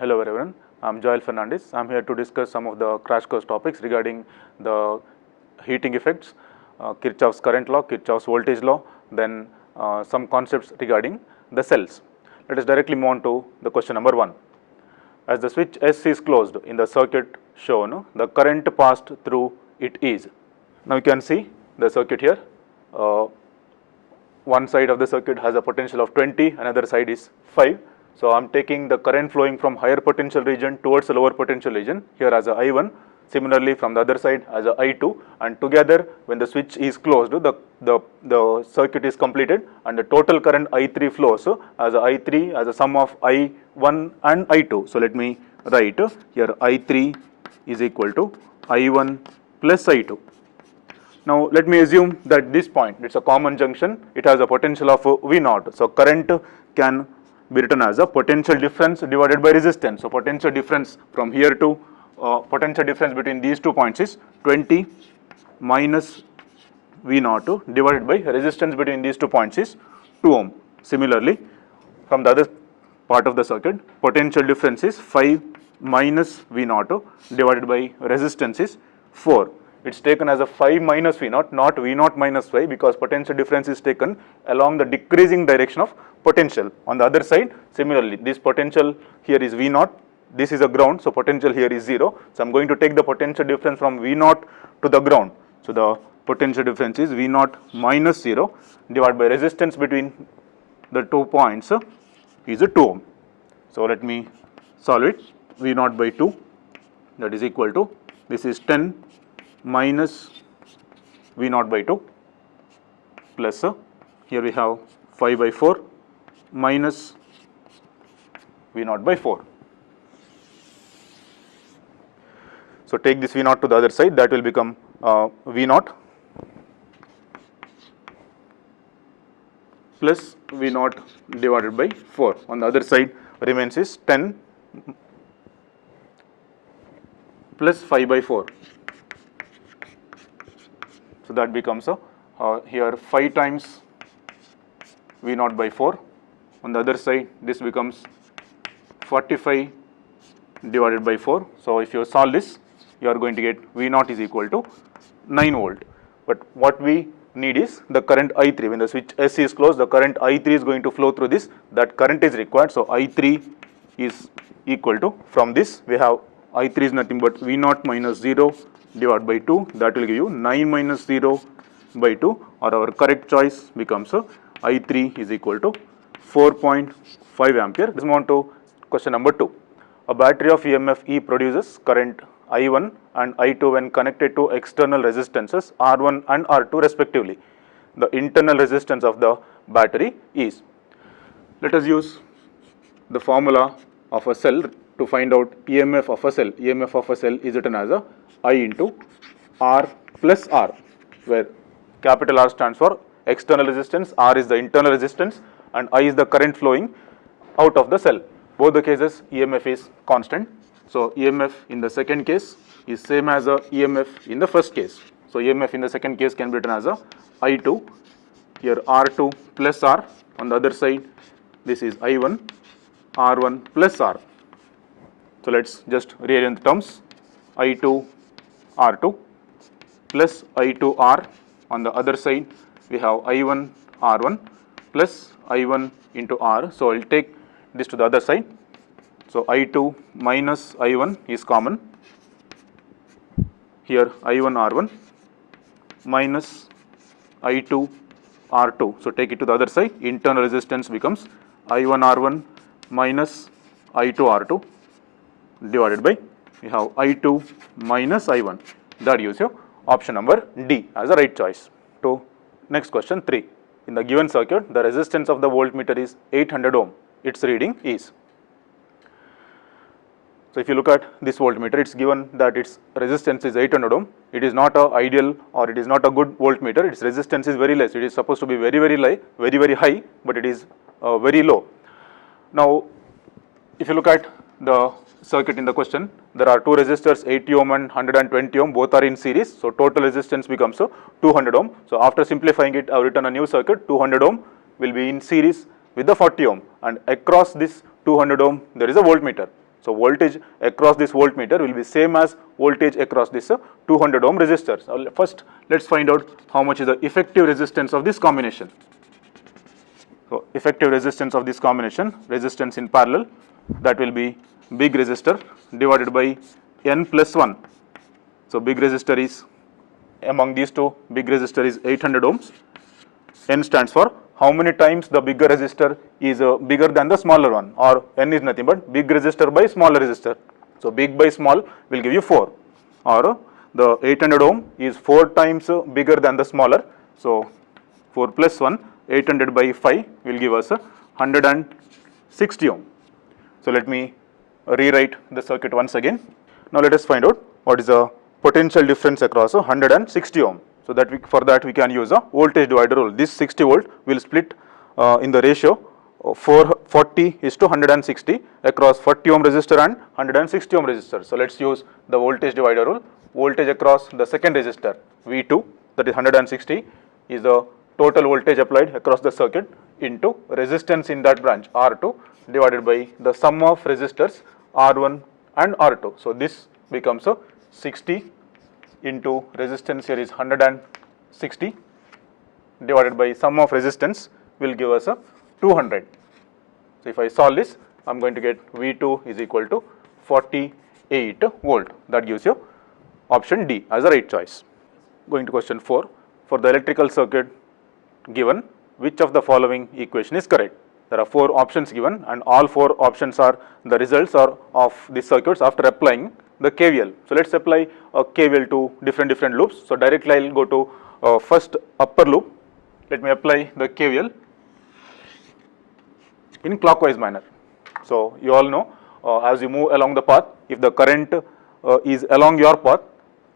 Hello everyone, I am Joel Fernandez. I am here to discuss some of the crash course topics regarding the heating effects, Kirchhoff's current law, Kirchhoff's voltage law, then some concepts regarding the cells. Let us directly move on to the question number 1. As the switch S is closed in the circuit shown, the current passed through it is. Now you can see the circuit here. One side of the circuit has a potential of 20, another side is 5. So I am taking the current flowing from higher potential region towards the lower potential region here as a I1, similarly from the other side as a I2, and together when the switch is closed, the circuit is completed and the total current I3 flows as a I3 as a sum of I1 and I2. So let me write here I3 is equal to I1 plus I2. Now let me assume that this point, it's a common junction, it has a potential of V0. So current can be written as a potential difference divided by resistance. So potential difference from here to potential difference between these 2 points is 20 minus V0 divided by resistance between these 2 points is 2 ohm. Similarly, from the other part of the circuit, potential difference is 5 minus V0 divided by resistance is 4. It's taken as a 5 minus V0, not V0 minus 5, because potential difference is taken along the decreasing direction of potential. On the other side, similarly, this potential here is V0, this is a ground, so potential here is 0. So I'm going to take the potential difference from V0 to the ground. So the potential difference is V0 minus 0 divided by resistance between the 2 points is a 2 ohm. So let me solve it. V0 by 2, that is equal to, this is 10 minus V0 by 2 plus here we have 5 by 4 minus V0 by 4. So take this V0 to the other side, that will become V0 plus V0 divided by 4. On the other side remains is 10 plus 5 by 4. So that becomes here 5 times V0 by 4. On the other side, this becomes 45 divided by 4. So if you solve this, you are going to get V0 is equal to 9 volt. But what we need is the current I3. When the switch S is closed, the current I3 is going to flow through this. That current is required. So I3 is equal to, from this we have I3 is nothing but V0 minus 0 divided by 2, that will give you 9 minus 0 by 2, or our correct choice becomes I3 is equal to 4.5 ampere. Let's move on to question number 2. A battery of EMF E produces current I1 and I2 when connected to external resistances R1 and R2 respectively. The internal resistance of the battery is. Let us use the formula of a cell to find out EMF of a cell. EMF of a cell is written as a I into R plus R, where capital R stands for external resistance, R is the internal resistance, and I is the current flowing out of the cell. Both the cases EMF is constant. So EMF in the second case is same as a EMF in the first case. So EMF in the second case can be written as a I2, here R2 plus R, on the other side this is I1, R1 plus R. So let's just rearrange the terms. I2 R2 plus I2 R, on the other side we have I1 R1 plus I1 into R. So I'll take this to the other side. So I2 minus I1 is common. Here I1 R1 minus I2 R2. So take it to the other side. Internal resistance becomes I1 R1 minus I2 R2 divided by, we have I2 minus I1. That gives you option number D as a right choice. To next question 3. In the given circuit, the resistance of the voltmeter is 800 ohm. Its reading is. So if you look at this voltmeter, it's given that its resistance is 800 ohm. It is not a ideal or it is not a good voltmeter. Its resistance is very less. It is supposed to be very high, but it is very low. Now, if you look at the circuit in the question, there are two resistors, 80 ohm and 120 ohm, both are in series. So total resistance becomes 200 ohm. So after simplifying it, I have written a new circuit. 200 ohm will be in series with the 40 ohm, and across this 200 ohm there is a voltmeter. So voltage across this voltmeter will be same as voltage across this 200 ohm resistor. So first let's find out how much is the effective resistance of this combination. So effective resistance of this combination, resistance in parallel, that will be big resistor divided by n plus 1. So big resistor is, among these two, big resistor is 800 ohms. N stands for how many times the bigger resistor is bigger than the smaller one, or N is nothing but big resistor by smaller resistor. So big by small will give you 4, or the 800 ohm is 4 times bigger than the smaller. So 4 plus 1, 800 by 5 will give us 160 ohm. So let me rewrite the circuit once again. Now let us find out what is the potential difference across 160 ohm. So that for that we can use a voltage divider rule. This 60 volt will split in the ratio 440 is to 160 across 40 ohm resistor and 160 ohm resistor. So let's use the voltage divider rule. Voltage across the second resistor V2, that is 160, is the total voltage applied across the circuit into resistance in that branch R2 divided by the sum of resistors R1 and R2. So this becomes a 60 into resistance here is 160 divided by sum of resistance will give us a 200. So if I solve this, I am going to get V2 is equal to 48 volt. That gives you option D as a right choice. Going to question 4. For the electrical circuit given, which of the following equation is correct? There are 4 options given, and all 4 options are the results of the circuits after applying the KVL. So let's apply a KVL to different loops. So directly I will go to first upper loop. Let me apply the KVL in clockwise manner. So you all know, as you move along the path, if the current is along your path,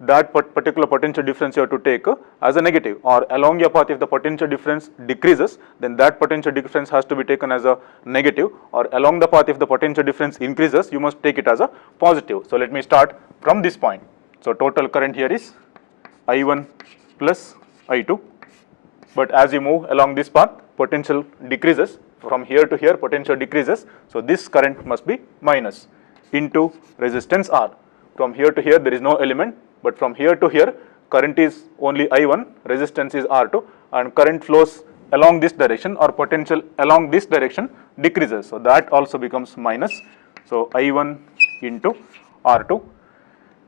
that particular potential difference you have to take as a negative, or along your path if the potential difference decreases, then that potential difference has to be taken as a negative, or along the path if the potential difference increases, you must take it as a positive. So let me start from this point. So total current here is I1 plus I2, but as you move along this path, potential decreases. From here to here, potential decreases. So this current must be minus into resistance R. From here to here, there is no element, but from here to here, current is only I1, resistance is R2, and current flows along this direction, or potential along this direction decreases. So that also becomes minus. So I1 into R2.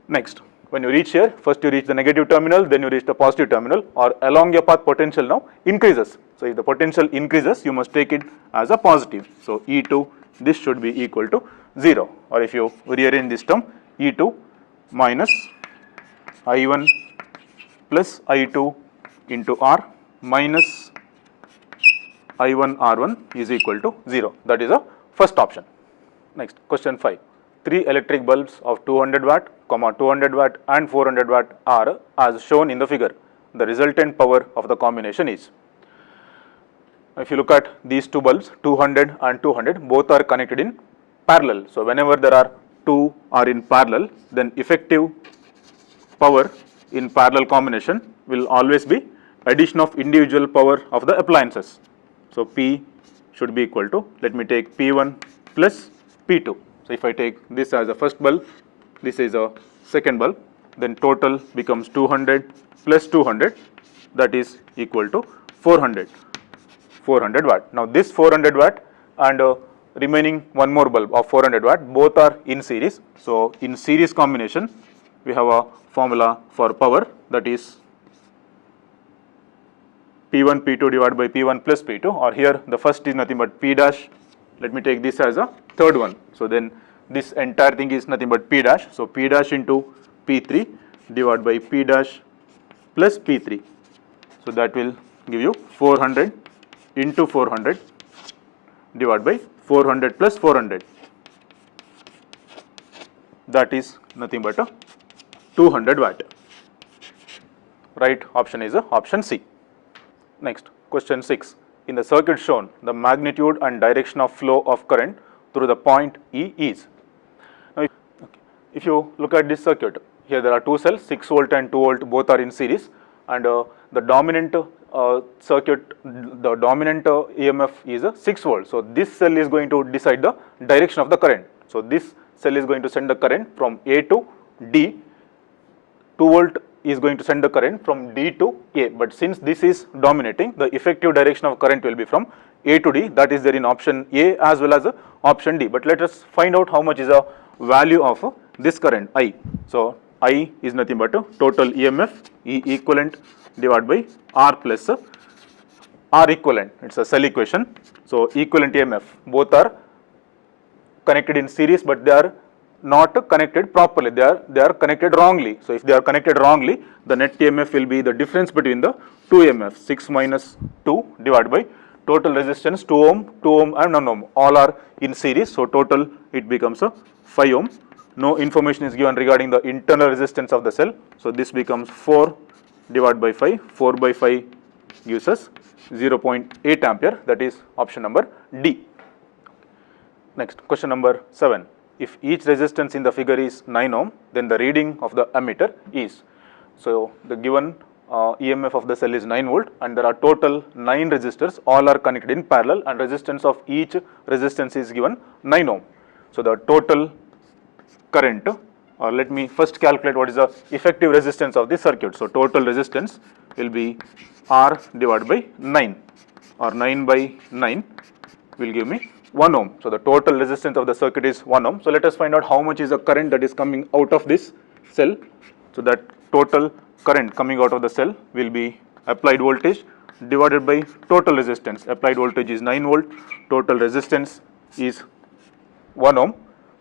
Next, when you reach here, first you reach the negative terminal, then you reach the positive terminal, or along your path potential now increases. So if the potential increases, you must take it as a positive. So E2, this should be equal to 0, or if you rearrange this term, E2 minus I1 plus I2 into R minus I1 R1 is equal to 0. That is a first option. Next, question 5. 3 electric bulbs of 200 watt, 200 watt and 400 watt are as shown in the figure. The resultant power of the combination is. If you look at these 2 bulbs, 200 and 200, both are connected in parallel. So whenever there are 2 are in parallel, then effective power in parallel combination will always be addition of individual power of the appliances. So P should be equal to, let me take P1 plus P2. So if I take this as a first bulb, this is a second bulb, then total becomes 200 plus 200, that is equal to 400 watt. Now this 400 watt and remaining one more bulb of 400 watt, both are in series. So in series combination, we have a formula for power, that is P1 P2 divided by P1 plus P2, or here the first is nothing but P dash. Let me take this as a third one. So then this entire thing is nothing but P dash. So P dash into P3 divided by P dash plus P3. So that will give you 400 into 400 divided by 400 plus 400. That is nothing but a 200 watt. Right option is option C. Next, question 6. In the circuit shown, the magnitude and direction of flow of current through the point E is. Now, if you look at this circuit, here there are 2 cells, 6 volt and 2 volt, both are in series, and the dominant circuit, the dominant EMF is 6 volt. So this cell is going to decide the direction of the current. So this cell is going to send the current from A to D. 2 volt is going to send the current from D to A, but since this is dominating, the effective direction of current will be from A to D. That is there in option A as well as option D. But let us find out how much is the value of this current I. So I is nothing but total EMF E equivalent divided by R plus R equivalent. It's a cell equation. So equivalent EMF, both are connected in series, but they are not connected properly. They are connected wrongly. So if they are connected wrongly, the net EMF will be the difference between the two EMF, 6 minus 2 divided by total resistance 2 ohm, 2 ohm and 1 ohm. All are in series. So total it becomes a 5 ohm. No information is given regarding the internal resistance of the cell. So this becomes 4 divided by 5. 4 by 5 gives us 0.8 ampere. That is option number D. Next, question number 7. If each resistance in the figure is 9 ohm, then the reading of the ammeter is. So the given EMF of the cell is 9 volt and there are total 9 resistors, all are connected in parallel and resistance of each resistance is given 9 ohm. So the total current, or let me first calculate what is the effective resistance of the circuit. So total resistance will be R divided by 9, or 9 by 9 will give me 1 ohm. So the total resistance of the circuit is 1 ohm. So let us find out how much is the current that is coming out of this cell. So that total current coming out of the cell will be applied voltage divided by total resistance. Applied voltage is 9 volt, total resistance is 1 ohm.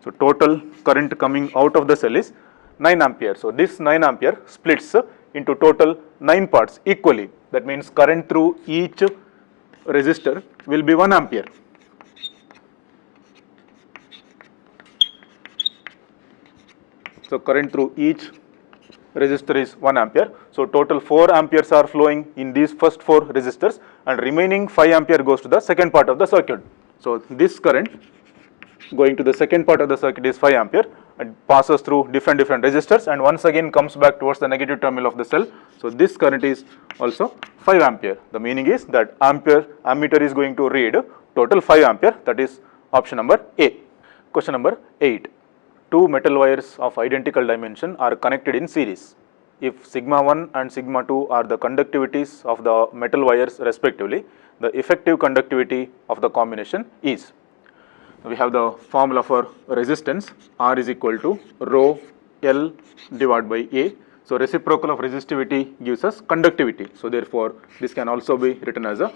So total current coming out of the cell is 9 ampere. So this 9 ampere splits into total 9 parts equally. That means current through each resistor will be 1 ampere. So current through each resistor is 1 ampere. So total 4 amperes are flowing in these first 4 resistors and remaining 5 ampere goes to the second part of the circuit. So this current going to the second part of the circuit is 5 ampere and passes through different resistors and once again comes back towards the negative terminal of the cell. So this current is also 5 ampere. The meaning is that ammeter is going to read total 5 ampere. That is option number A. Question number 8. Two metal wires of identical dimension are connected in series. If sigma 1 and sigma 2 are the conductivities of the metal wires respectively, the effective conductivity of the combination is. We have the formula for resistance. R is equal to rho L divided by A. So reciprocal of resistivity gives us conductivity. So therefore this can also be written as a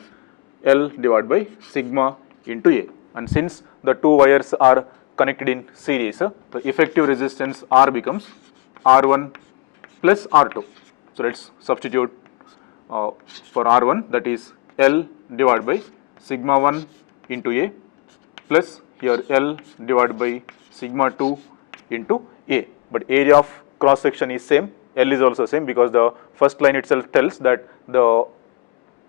L divided by sigma into A. And since the two wires are connected in series, the effective resistance R becomes R1 plus R2. So let's substitute for R1, that is L divided by sigma 1 into A plus here L divided by sigma 2 into A. But area of cross section is same, L is also same because the first line itself tells that the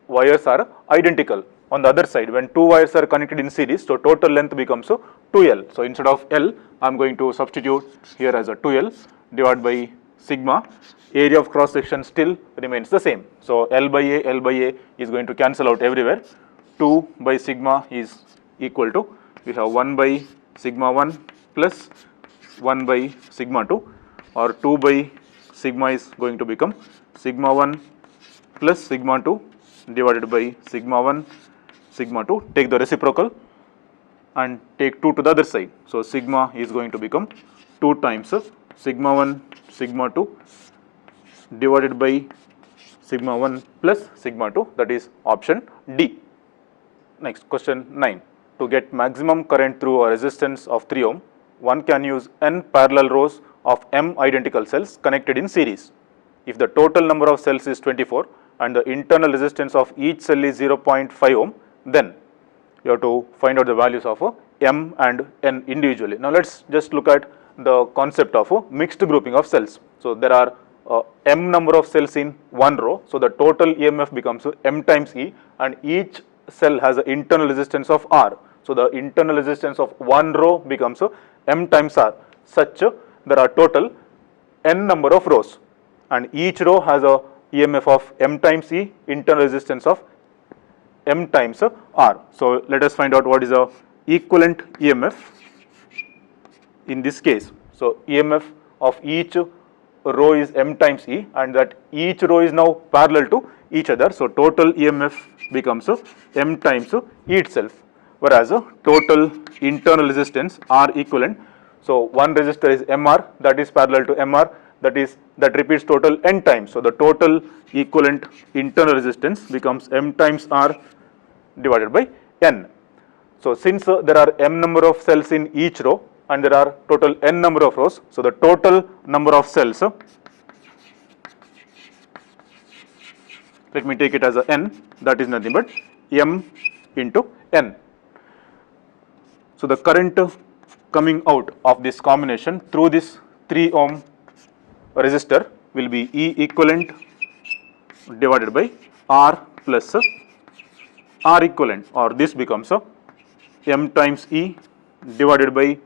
wires are identical. On the other side, when two wires are connected in series, so total length becomes 2L. So instead of L, I am going to substitute here as a 2L divided by sigma. Area of cross section still remains the same. So L by A is going to cancel out everywhere. 2 by sigma is equal to, we have 1 by sigma 1 plus 1 by sigma 2, or 2 by sigma is going to become sigma 1 plus sigma 2 divided by sigma 1 sigma 2. Take the reciprocal and take 2 to the other side. So sigma is going to become 2 times sigma 1 sigma 2 divided by sigma 1 plus sigma 2, that is option D. Next, question 9. To get maximum current through a resistance of 3 ohm, one can use n parallel rows of m identical cells connected in series. If the total number of cells is 24 and the internal resistance of each cell is 0.5 ohm, then you have to find out the values of m and n individually. Now let's just look at the concept of mixed grouping of cells. So there are m number of cells in one row, so the total EMF becomes m times E, and each cell has an internal resistance of R. So the internal resistance of one row becomes m times R. Such there are total n number of rows, and each row has a EMF of m times E, internal resistance of m times R. So let us find out what is the equivalent EMF. in this case, so EMF of each row is m times E, and that each row is now parallel to each other. So total EMF becomes m times E itself, whereas total internal resistance R equivalent. So one resistor is MR, that is parallel to MR, that repeats total n times. So the total equivalent internal resistance becomes m times R divided by n. So since there are m number of cells in each row and there are total n number of rows, so the total number of cells, let me take it as a n, that is nothing but m into n. So the current coming out of this combination through this 3 ohm resistor will be E equivalent divided by R plus R equivalent, or this becomes m times E divided by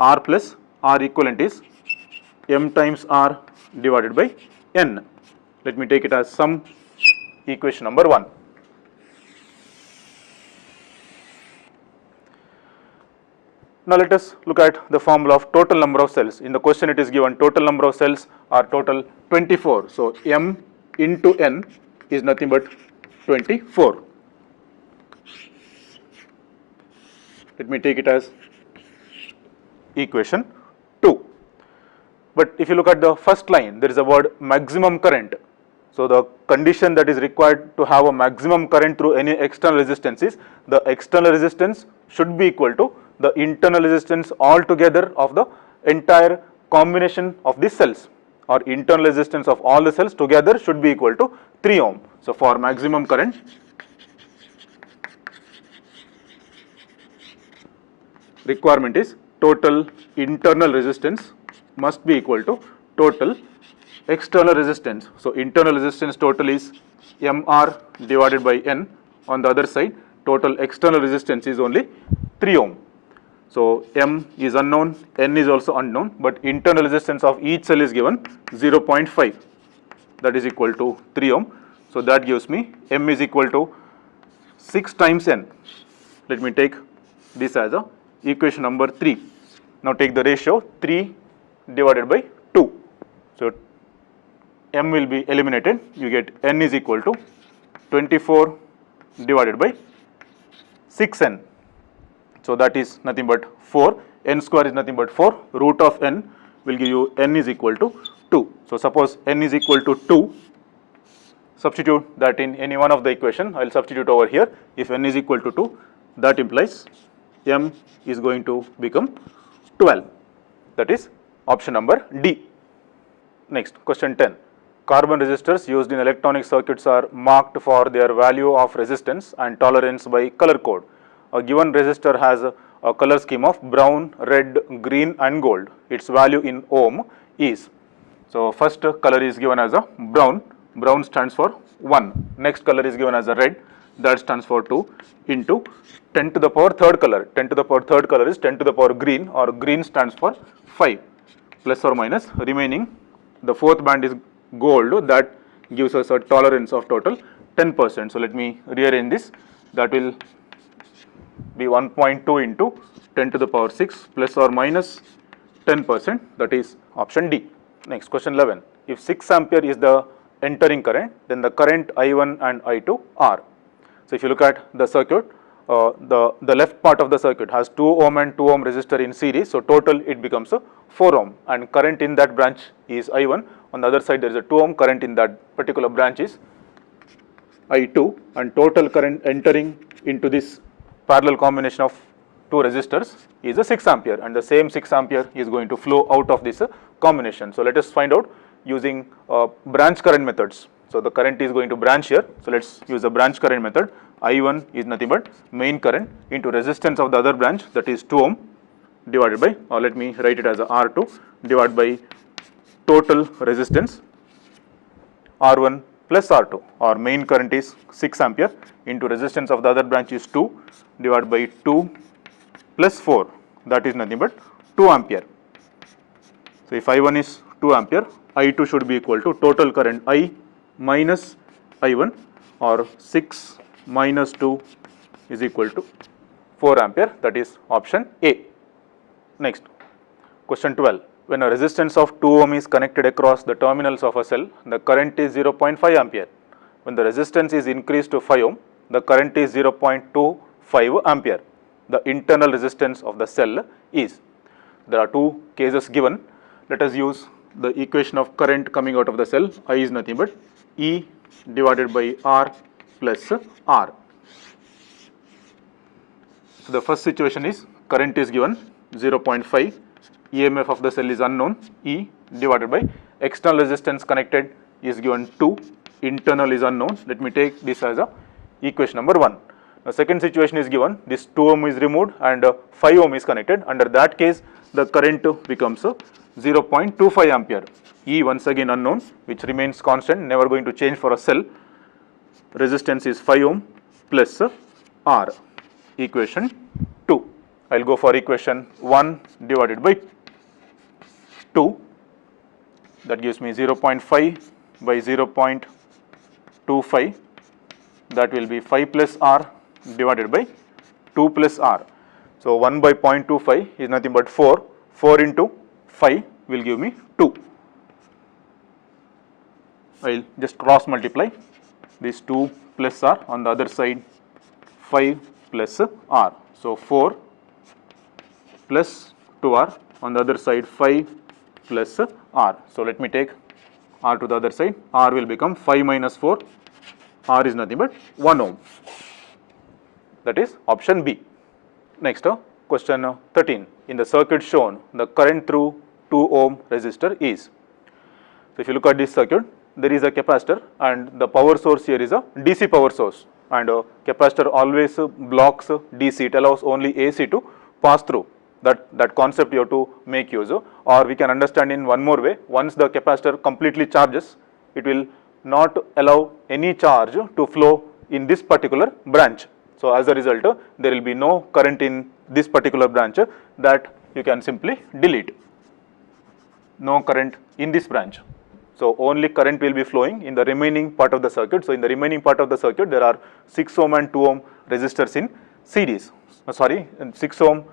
R plus R equivalent is m times R divided by n. Let me take it as some equation number 1. Now let us look at the formula of total number of cells. In the question it is given total number of cells are total 24. So m into n is nothing but 24. Let me take it as equation 2. But if you look at the first line, there is a word maximum current. So the condition that is required to have a maximum current through any external resistance is the external resistance should be equal to the internal resistance altogether of the entire combination of these cells, or internal resistance of all the cells together should be equal to 3 ohm. So for maximum current, requirement is total internal resistance must be equal to total external resistance. So internal resistance total is MR divided by N. On the other side, total external resistance is only 3 ohm. So M is unknown, N is also unknown, but internal resistance of each cell is given 0.5, that is equal to 3 ohm. So that gives me M is equal to 6 times N. Let me take this as a equation number 3. Now take the ratio 3 divided by 2. So M will be eliminated, you get N is equal to 24 divided by 6N. So that is nothing but 4, N square is nothing but 4, root of N will give you N is equal to 2. So suppose N is equal to 2, substitute that in any one of the equation, I will substitute over here. If N is equal to 2, that implies M is going to become 12, that is option number D. Next, question 10. Carbon resistors used in electronic circuits are marked for their value of resistance and tolerance by color code. A given resistor has a color scheme of brown, red, green and gold. Its value in ohm is, so first color is given as a brown, brown stands for 1. Next color is given as a red, that stands for 2, into 10 to the power third color. 10 to the power third color is 10 to the power green, or green stands for 5, plus or minus remaining. The fourth band is gold, that gives us a tolerance of total 10%. So let me rearrange this, that will be 1.2 into 10 to the power 6 plus or minus 10%, that is option D. Next, question 11. If 6 ampere is the entering current, then the current I1 and I2 are. So if you look at the circuit, the left part of the circuit has 2 ohm and 2 ohm resistor in series, so total it becomes a 4 ohm, and current in that branch is I1. On the other side there is a 2 ohm, current in that particular branch is I2, and total current entering into this parallel combination of 2 resistors is a 6 ampere, and the same 6 ampere is going to flow out of this combination. So let us find out using branch current methods. So the current is going to branch here, so let us use the branch current method. I1 is nothing but main current into resistance of the other branch, that is 2 ohm, divided by, or let me write it as a R2, divided by total resistance R1 plus R2, or main current is 6 ampere into resistance of the other branch is 2, divided by 2 plus 4, that is nothing but 2 ampere. So if I1 is 2 ampere, I2 should be equal to total current I minus I1, or 6 minus 2 is equal to 4 ampere, that is option A. Next, Question 12. When a resistance of 2 ohm is connected across the terminals of a cell, the current is 0.5 ampere. When the resistance is increased to 5 ohm, the current is 0.25 ampere. The internal resistance of the cell is. There are two cases given. Let us use the equation of current coming out of the cell. I is nothing but E divided by R plus R. So the first situation is current is given 0.5, EMF of the cell is unknown, E divided by external resistance connected is given 2, internal is unknown. Let me take this as a equation number 1. The second situation is given, this 2 ohm is removed and 5 ohm is connected. Under that case, the current becomes 0.25 ampere. E once again unknown, which remains constant, never going to change for a cell. Resistance is 5 ohm plus R. Equation 2. I will go for equation 1 divided by 2. That gives me 0.5 by 0.25. That will be 5 plus R divided by 2 plus R. So 1 by 0.25 is nothing but 4. 4 into 5 will give me 2. I will just cross multiply this 2 plus R, on the other side 5 plus R. So 4 plus 2R, on the other side 5 plus R. So let me take R to the other side. R will become 5 minus 4. R is nothing but 1 ohm. That is option B. Next, question 13. In the circuit shown, the current through 2 ohm resistor is. So if you look at this circuit, there is a capacitor and the power source here is a DC power source, and capacitor always blocks DC. It allows only AC to pass through. That concept you have to make use of, or we can understand in one more way. Once the capacitor completely charges, it will not allow any charge to flow in this particular branch. So as a result, there will be no current in this particular branch, that you can simply delete. No current in this branch. So only current will be flowing in the remaining part of the circuit. So in the remaining part of the circuit, there are 6 ohm and 2 ohm resistors in series. 6 ohm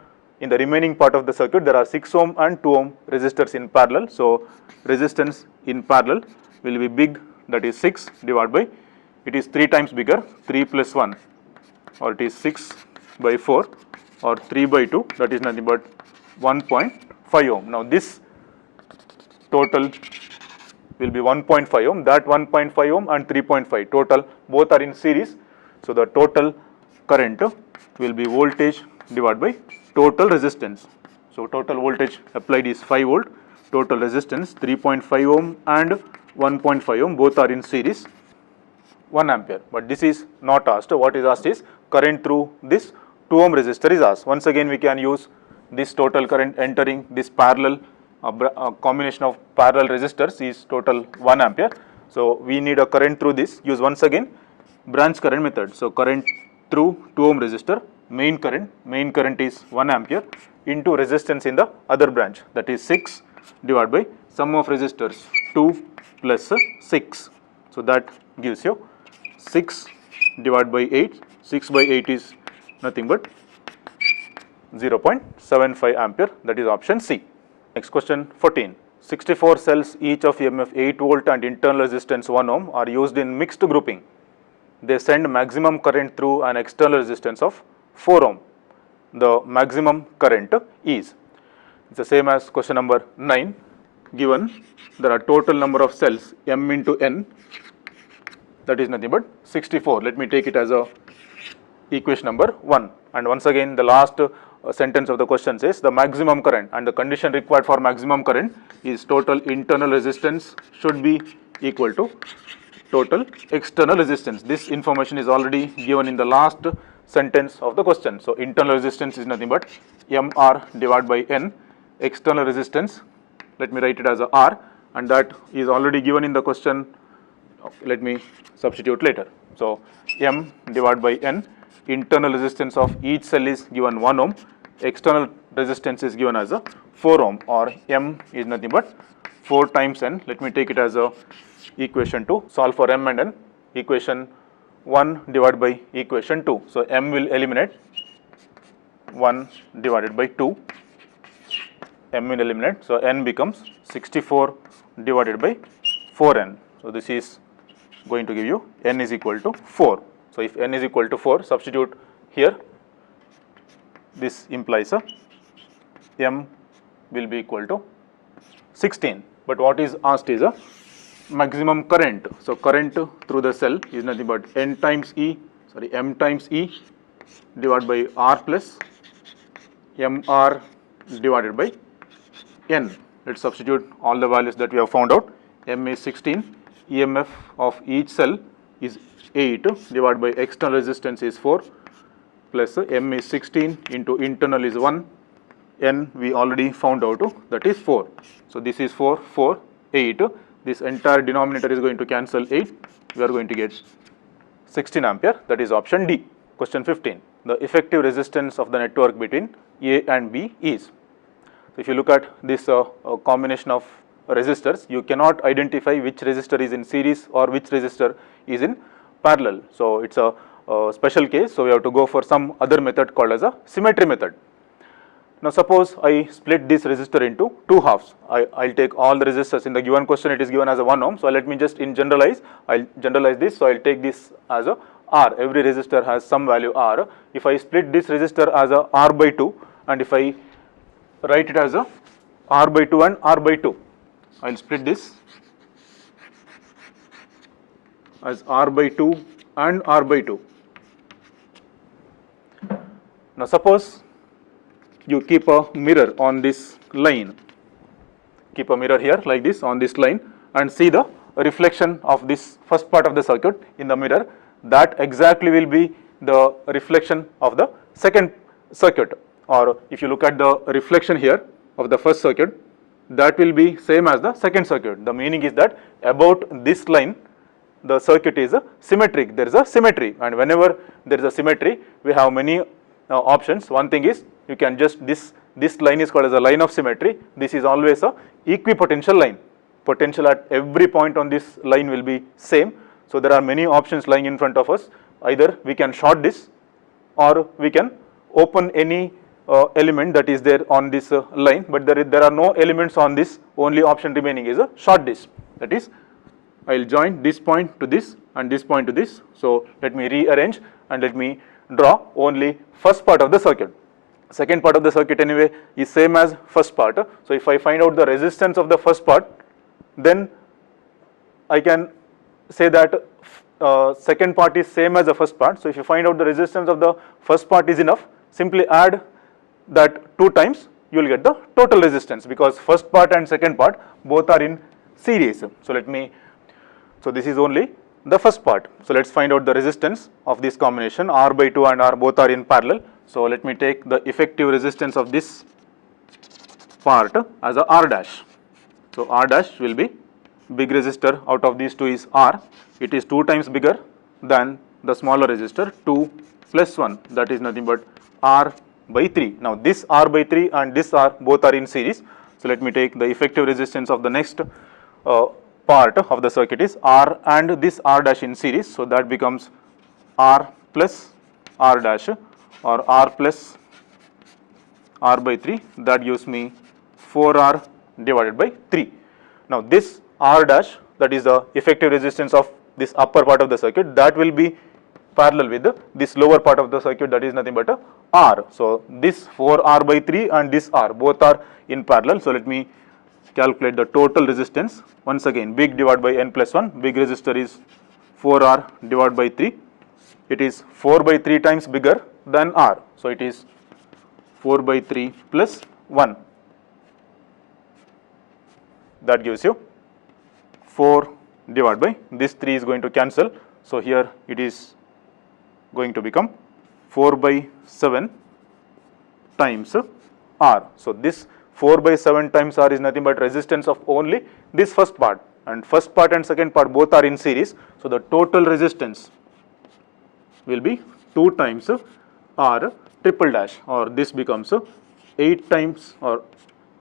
in the remaining part of the circuit, there are 6 ohm and 2 ohm resistors in parallel. So resistance in parallel will be big, that is 6 divided by, it is 3 times bigger, 3 plus 1, or it is 6 by 4, or 3 by 2, that is nothing but 1.5 ohm. Now this total will be 1.5 ohm, that 1.5 ohm and 3.5 total, both are in series. So the total current will be voltage divided by total resistance. So total voltage applied is 5 volt, total resistance 3.5 ohm and 1.5 ohm, both are in series, 1 ampere. But this is not asked. What is asked is current through this 2 ohm resistor is asked. Once again we can use this total current entering this parallel, a combination of parallel resistors is total 1 ampere. So we need a current through this. Use once again branch current method. So current through 2 ohm resistor, main current is 1 ampere into resistance in the other branch, that is 6 divided by sum of resistors 2 plus 6. So that gives you 6 divided by 8. 6 by 8 is nothing but 0.75 ampere. That is option C. Next question 14. 64 cells each of EMF 8 volt and internal resistance 1 ohm are used in mixed grouping. They send maximum current through an external resistance of 4 ohm. The maximum current is. It's the same as question number 9. Given there are total number of cells m into n, that is nothing but 64. Let me take it as a equation number 1. And once again the last sentence of the question says the maximum current, and the condition required for maximum current is total internal resistance should be equal to total external resistance. This information is already given in the last sentence of the question. So internal resistance is nothing but mr divided by n. External resistance, let me write it as a r, and that is already given in the question. Let me substitute later. So m divided by n. Internal resistance of each cell is given 1 ohm. External resistance is given as a 4 ohm, or m is nothing but 4 times n. Let me take it as a equation 2. Solve for m and n. Equation 1 divided by equation 2. So m will eliminate, 1 divided by 2. m will eliminate. So n becomes 64 divided by 4n. So this is going to give you n is equal to 4. So if n is equal to 4, substitute here. This implies a m will be equal to 16. But what is asked is a maximum current. So current through the cell is nothing but m times E divided by R plus mr divided by n. Let's substitute all the values that we have found out. M is 16, EMF of each cell is 8 divided by external resistance is 4 plus m is 16 into internal is 1, n we already found out, that is 4. So this is 4, 4, 8. This entire denominator is going to cancel 8. We are going to get 16 ampere. That is option D. Question 15. The effective resistance of the network between A and B is. So if you look at this combination of resistors, you cannot identify which resistor is in series or which resistor is in parallel. So it's a special case. So we have to go for some other method called as a symmetry method. Now suppose I split this resistor into two halves. I'll take all the resistors. In the given question it is given as a 1 ohm. So let me just I'll generalize this. So I'll take this as a R. Every resistor has some value R. If I split this resistor as a R by 2 and if I write it as a R by 2 and R by 2. I'll split this as R by 2 and R by 2. Now suppose you keep a mirror on this line. Keep a mirror here like this on this line and see the reflection of this first part of the circuit in the mirror. That exactly will be the reflection of the second circuit. Or if you look at the reflection here of the first circuit, that will be same as the second circuit. The meaning is that about this line, the circuit is symmetric. There is a symmetry, and whenever there is a symmetry, we have many options. One thing is you can just this line is called as a line of symmetry. This is always a equipotential line. Potential at every point on this line will be same. So there are many options lying in front of us. Either we can short this or we can open any element that is there on this line, but there are no elements on this. Only option remaining is a short this. That is, I will join this point to this and this point to this. So let me rearrange and let me draw only first part of the circuit. Second part of the circuit anyway is same as first part. So if I find out the resistance of the first part, then I can say that second part is same as the first part. So if you find out the resistance of the first part is enough, simply add that 2 times, you will get the total resistance, because first part and second part both are in series. So this is only the first part. So let's find out the resistance of this combination. R by 2 and R both are in parallel. So let me take the effective resistance of this part as a R dash. So R dash will be big resistor out of these two is R. It is 2 times bigger than the smaller resistor 2 plus 1, that is nothing but R by 3. Now this R by 3 and this R both are in series. So let me take the effective resistance of the next part of the circuit is R and this R dash in series. So that becomes R plus R dash or R plus R by 3. That gives me 4R divided by 3. Now this R dash, that is the effective resistance of this upper part of the circuit, that will be parallel with this lower part of the circuit, that is nothing but a R. So this 4R by 3 and this R both are in parallel. So let me calculate the total resistance. Once again, big divided by n plus 1, big resistor is 4R divided by 3. It is 4 by 3 times bigger than R. So it is 4 by 3 plus 1. That gives you 4 divided by this 3 is going to cancel. So here it is going to become 4 by 7 times R. So this 4 by 7 times R is nothing but resistance of only this first part, and first part and second part both are in series. So the total resistance will be 2 times R triple dash, or this becomes 8 times or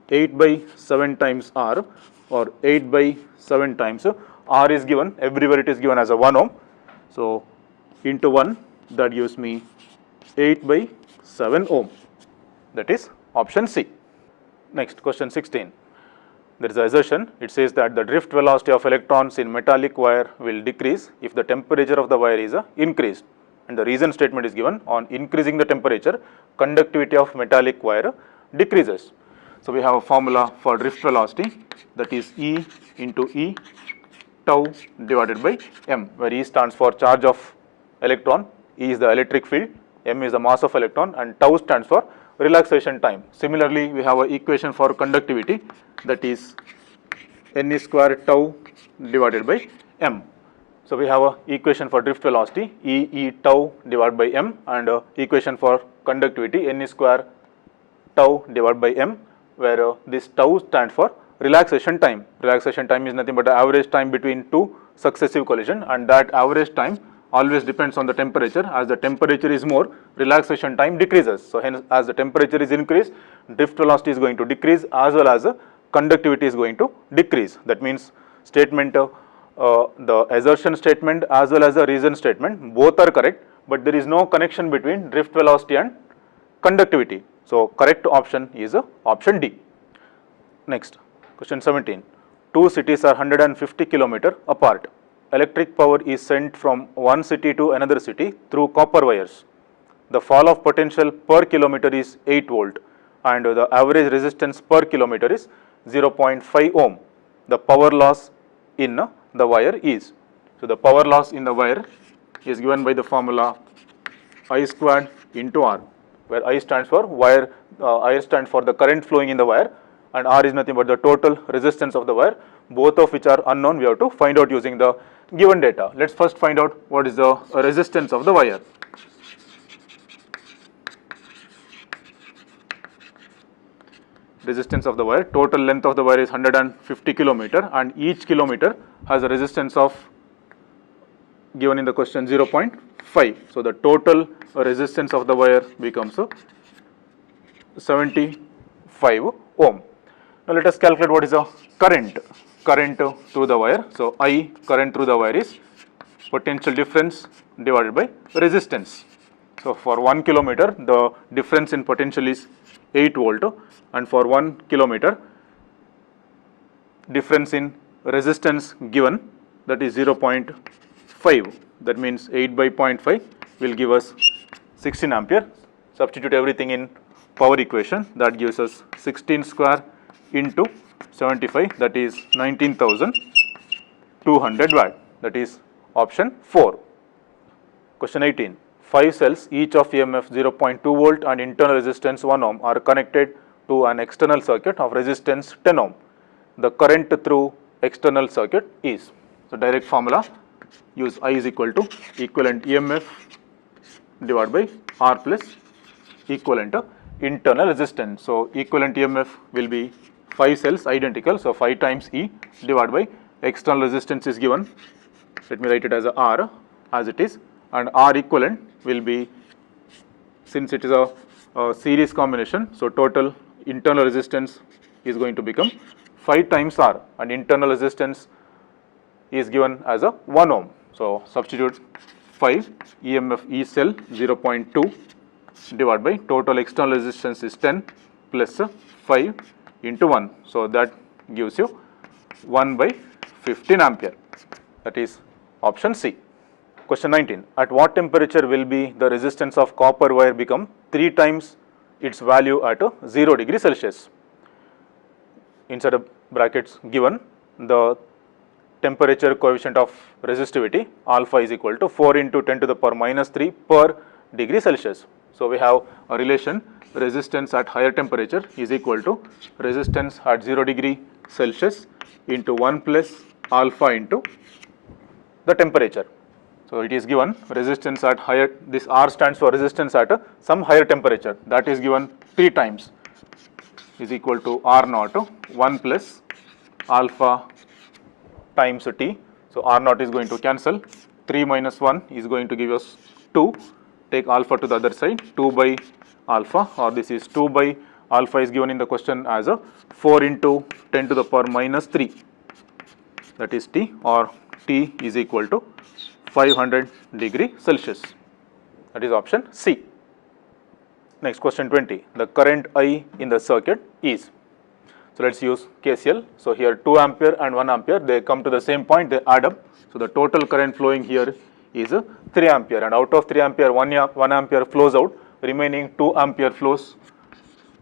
8 by 7 times R, or 8 by 7 times R is given, everywhere it is given as a 1 ohm. So into 1, that gives me 8 by 7 ohm. That is option C. Next, question 16. There is an assertion. It says that the drift velocity of electrons in metallic wire will decrease if the temperature of the wire is increased. And the reason statement is given: on increasing the temperature, conductivity of metallic wire decreases. So we have a formula for drift velocity, that is E into E tau divided by m, where E stands for charge of electron, E is the electric field, m is the mass of electron, and tau stands for relaxation time. Similarly, we have an equation for conductivity, that is n square tau divided by m. So we have an equation for drift velocity, E tau divided by m, and equation for conductivity, n square tau divided by m, where this tau stands for relaxation time. Relaxation time is nothing but the average time between two successive collision, and that average time always depends on the temperature. As the temperature is more, relaxation time decreases. So hence, as the temperature is increased, drift velocity is going to decrease, as well as conductivity is going to decrease. That means statement, the assertion statement as well as the reason statement, both are correct, but there is no connection between drift velocity and conductivity. So correct option is option D. Next, question 17. Two cities are 150 km apart. Electric power is sent from one city to another city through copper wires. The fall of potential per kilometer is 8 volt, and the average resistance per kilometer is 0.5 ohm. The power loss in the wire is. So the power loss in the wire is given by the formula I squared into R, where I stands for wire, I stands for the current flowing in the wire, and R is nothing but the total resistance of the wire, both of which are unknown. We have to find out using the given data. Let's first find out what is the resistance of the wire. Resistance of the wire, total length of the wire is 150 km, and each kilometer has a resistance of, given in the question, 0.5. So the total resistance of the wire becomes 75 ohm. Now let us calculate what is the current through the wire. So I, current through the wire, is potential difference divided by resistance. So for 1 kilometer, the difference in potential is 8 volt, and for 1 kilometer, difference in resistance given, that is 0.5. That means 8 by 0.5 will give us 16 ampere. Substitute everything in power equation, that gives us 16 square into 75, that is 19,200 watt. That is option 4. Question 18. 5 cells, each of EMF 0.2 volt and internal resistance 1 ohm, are connected to an external circuit of resistance 10 ohm. The current through external circuit is. So direct formula, use I is equal to equivalent EMF divided by R plus equivalent internal resistance. So equivalent EMF will be 5 cells identical, so 5 times E divided by external resistance is given. Let me write it as a R as it is, and R equivalent will be, since it is a series combination, so total internal resistance is going to become 5 times R, and internal resistance is given as a 1 ohm. So substitute 5, EMF E cell 0.2 divided by total external resistance is 10 plus 5 into 1. So that gives you 1 by 15 ampere. That is option C. Question 19. At what temperature will be the resistance of copper wire become 3 times its value at 0 degree Celsius? Inside the brackets given, the temperature coefficient of resistivity alpha is equal to 4 into 10 to the power minus 3 per degree Celsius. So we have a relation, resistance at higher temperature is equal to resistance at 0 degree Celsius into 1 plus alpha into the temperature. So it is given resistance at higher, this R stands for resistance at some higher temperature, that is given 3 times, is equal to R naught 1 plus alpha times T. So R naught is going to cancel, 3 minus 1 is going to give us 2, take alpha to the other side, 2 by alpha, or this is 2 by alpha is given in the question as a 4 into 10 to the power minus 3, that is T, or T is equal to 500 degree Celsius. That is option C. Next, question 20. The current I in the circuit is. So let's use KCL. So here 2 ampere and 1 ampere, they come to the same point, they add up. So the total current flowing here is 3 ampere, and out of 3 ampere, 1 ampere flows out, remaining 2 ampere flows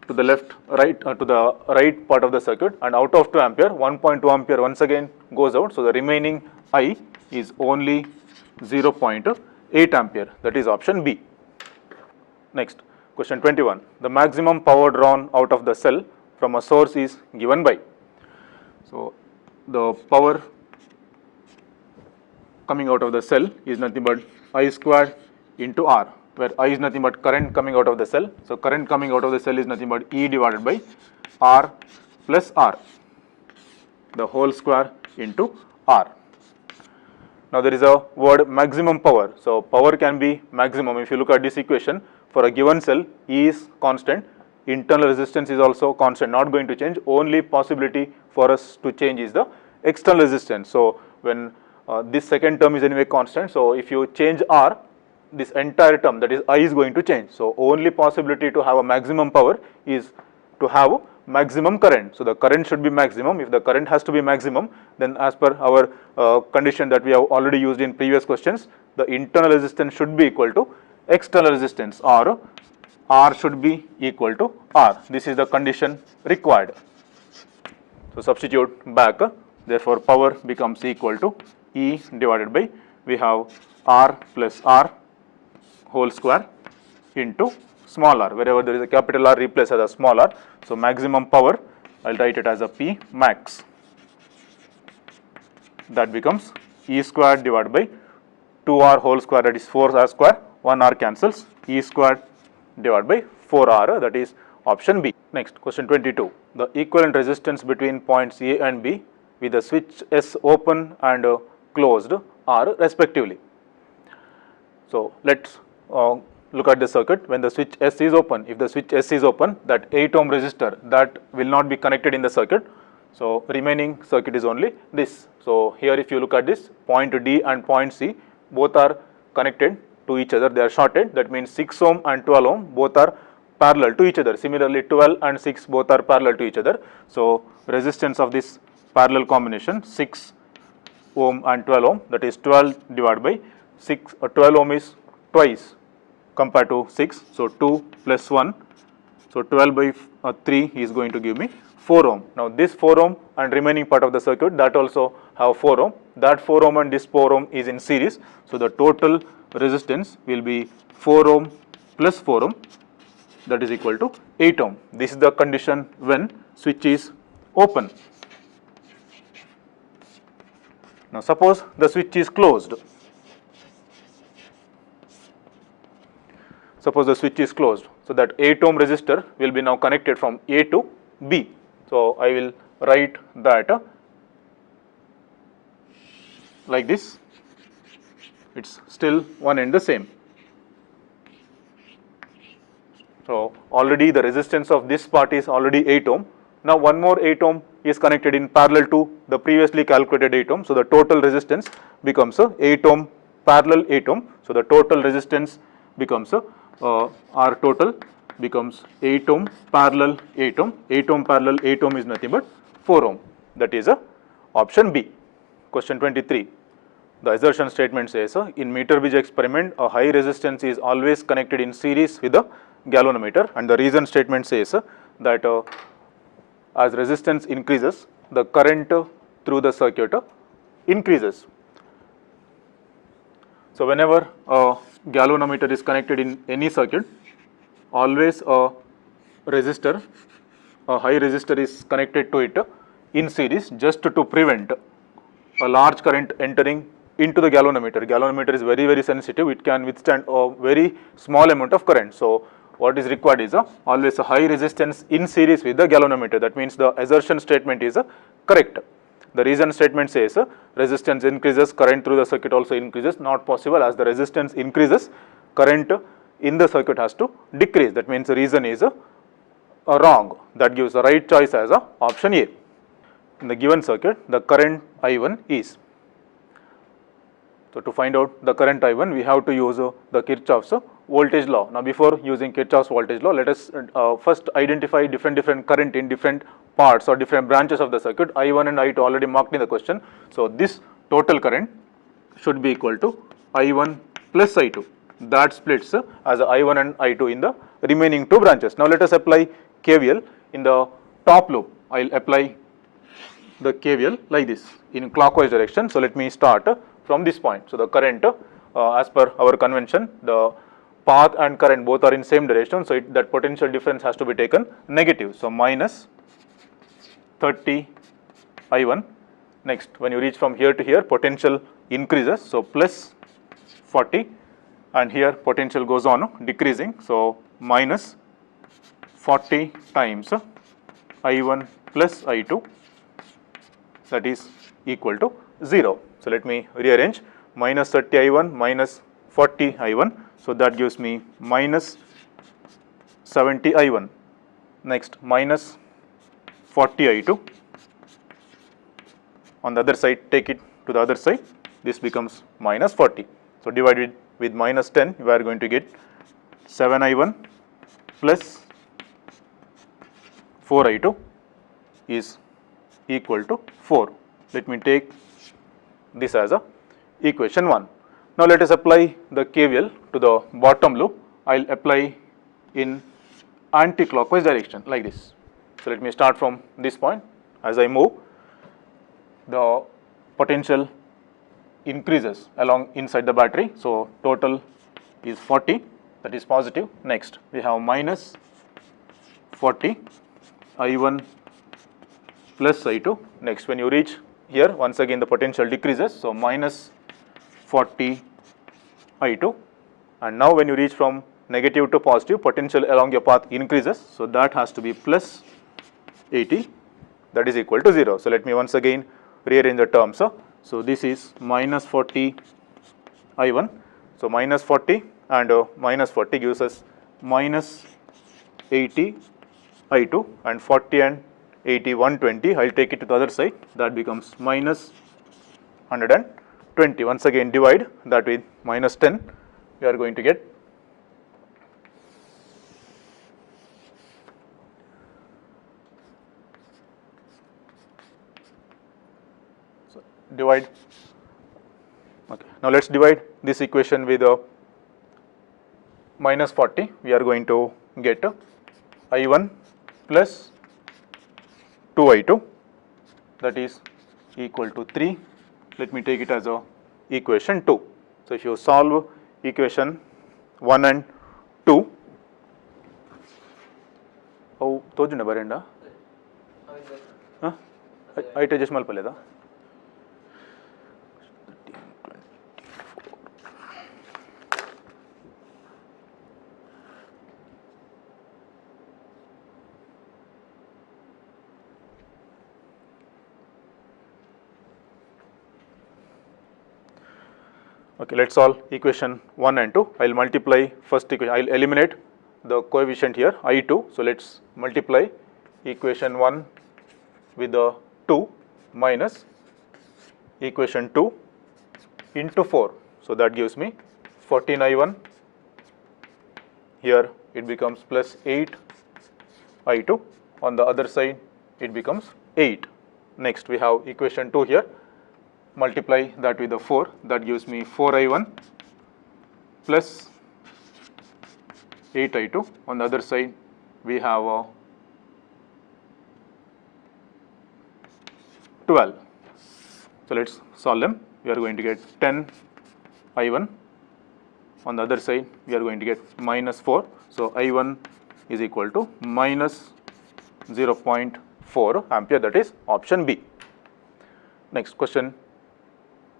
to the left, right, to the right part of the circuit, and out of 2 ampere, 1.2 ampere once again goes out. So the remaining I is only 0.8 ampere. That is option B. Next, question 21. The maximum power drawn out of the cell from a source is given by. So the power coming out of the cell is nothing but I squared into R, where I is nothing but current coming out of the cell. So current coming out of the cell is nothing but E divided by R plus R, the whole square into R. Now there is a word maximum power. So power can be maximum. If you look at this equation, for a given cell, E is constant, internal resistance is also constant, not going to change. Only possibility for us to change is the external resistance. So when this second term is anyway constant, so if you change R, this entire term, that is I, is going to change. So only possibility to have a maximum power is to have maximum current. So the current should be maximum. If the current has to be maximum, then as per our condition that we have already used in previous questions, the internal resistance should be equal to external resistance, or R should be equal to R. This is the condition required. So substitute back, therefore power becomes equal to E divided by, we have R plus R whole square into small r. Wherever there is a capital R, replace as a small r. So maximum power, I'll write it as a P max. That becomes E squared divided by 2r whole square, that is 4r square, 1r cancels, E squared divided by 4r, that is option B. Next, question 22. The equivalent resistance between points A and B with the switch S open and closed are respectively. So let's look at the circuit. When the switch S is open, if the switch S is open, that 8 ohm resistor, that will not be connected in the circuit. So remaining circuit is only this. So here if you look at this, point D and point C, both are connected to each other, they are shorted. That means 6 ohm and 12 ohm both are parallel to each other. Similarly 12 and 6 both are parallel to each other. So resistance of this parallel combination, 6 ohm and 12 ohm, that is 12 divided by 6, 12 ohm is twice compared to 6, so 2 plus 1, so 12 by 3 is going to give me 4 ohm. Now this 4 ohm and remaining part of the circuit, that also have 4 ohm, that 4 ohm and this 4 ohm is in series, so the total resistance will be 4 ohm plus 4 ohm, that is equal to 8 ohm. This is the condition when switch is open. Now suppose the switch is closed. Suppose the switch is closed, so that 8 ohm resistor will be now connected from A to B. So I will write that like this. It's still one and the same. So already the resistance of this part is already 8 ohm. Now one more 8 ohm is connected in parallel to the previously calculated 8 ohm. So the total resistance becomes 8 ohm parallel 8 ohm. So the total resistance becomes R total becomes 8 ohm parallel 8 ohm. 8 ohm parallel 8 ohm is nothing but 4 ohm. That is option B. Question 23. The assertion statement says, in meter bridge experiment, a high resistance is always connected in series with a galvanometer, and the reason statement says that as resistance increases, the current through the circuit increases. So whenever a galvanometer is connected in any circuit, always a resistor, a high resistor is connected to it in series, just to prevent a large current entering into the galvanometer. Galvanometer is very, very sensitive. It can withstand a very small amount of current. So what is required is always a high resistance in series with the galvanometer. That means the assertion statement is correct. The reason statement says resistance increases, current through the circuit also increases. Not possible. As the resistance increases, current in the circuit has to decrease. That means the reason is wrong. That gives the right choice as option A. In the given circuit, the current I1 is. So to find out the current I1, we have to use the Kirchhoff's voltage law. Now before using Kirchhoff's voltage law, let us first identify different current in different parts or different branches of the circuit. I1 and I2 already marked in the question. So this total current should be equal to I1 plus I2. That splits as I1 and I2 in the remaining two branches. Now let us apply KVL in the top loop. I will apply the KVL like this in clockwise direction. So let me start from this point. So the current, as per our convention, the path and current both are in same direction. So that potential difference has to be taken negative. So minus 30 I1. Next, when you reach from here to here, potential increases. So plus 40, and here potential goes on decreasing. So minus 40 times I1 plus I2, that is equal to 0. So let me rearrange, minus 30 I1 minus 40 I1. So that gives me minus 70 I1. Next, minus 40 I2. On the other side, take it to the other side, this becomes minus 40. So divided with minus 10, we are going to get 7 I1 plus 4 I2 is equal to 4. Let me take this as a equation 1. Now let us apply the KVL to the bottom loop. I will apply in anti-clockwise direction like this. So let me start from this point. As I move, the potential increases along inside the battery. So total is 40, that is positive. Next, we have minus 40 I1 plus I2. Next, when you reach here, once again the potential decreases. So minus 40 I2. And now when you reach from negative to positive, potential along your path increases. So that has to be plus 80, that is equal to 0. So let me once again rearrange the terms. So this is minus 40 I1. So minus 40 and minus 40 gives us minus 80 I2, and 40 and 80, 120. I will take it to the other side. That becomes minus 120. Once again divide that with minus 10. We are going to get divide. Okay. Now let's divide this equation with minus 40. We are going to get I1 plus 2 I2, that is equal to 3. Let me take it as a equation 2. So if you solve equation 1 and 2, how toju na barenda? I just mal paleda. Okay, let's solve equation 1 and 2. I will multiply first equation. I will eliminate the coefficient here I2. So let's multiply equation 1 with the 2 minus equation 2 into 4. So that gives me 14 I1. Here it becomes plus 8 I2. On the other side it becomes 8. Next we have equation 2 here. Multiply that with the 4, that gives me 4 I1 plus 8 I2. On the other side we have 12. So let's solve them. We are going to get 10 I1. On the other side we are going to get minus 4. So I1 is equal to minus 0.4 ampere, that is option B. Next question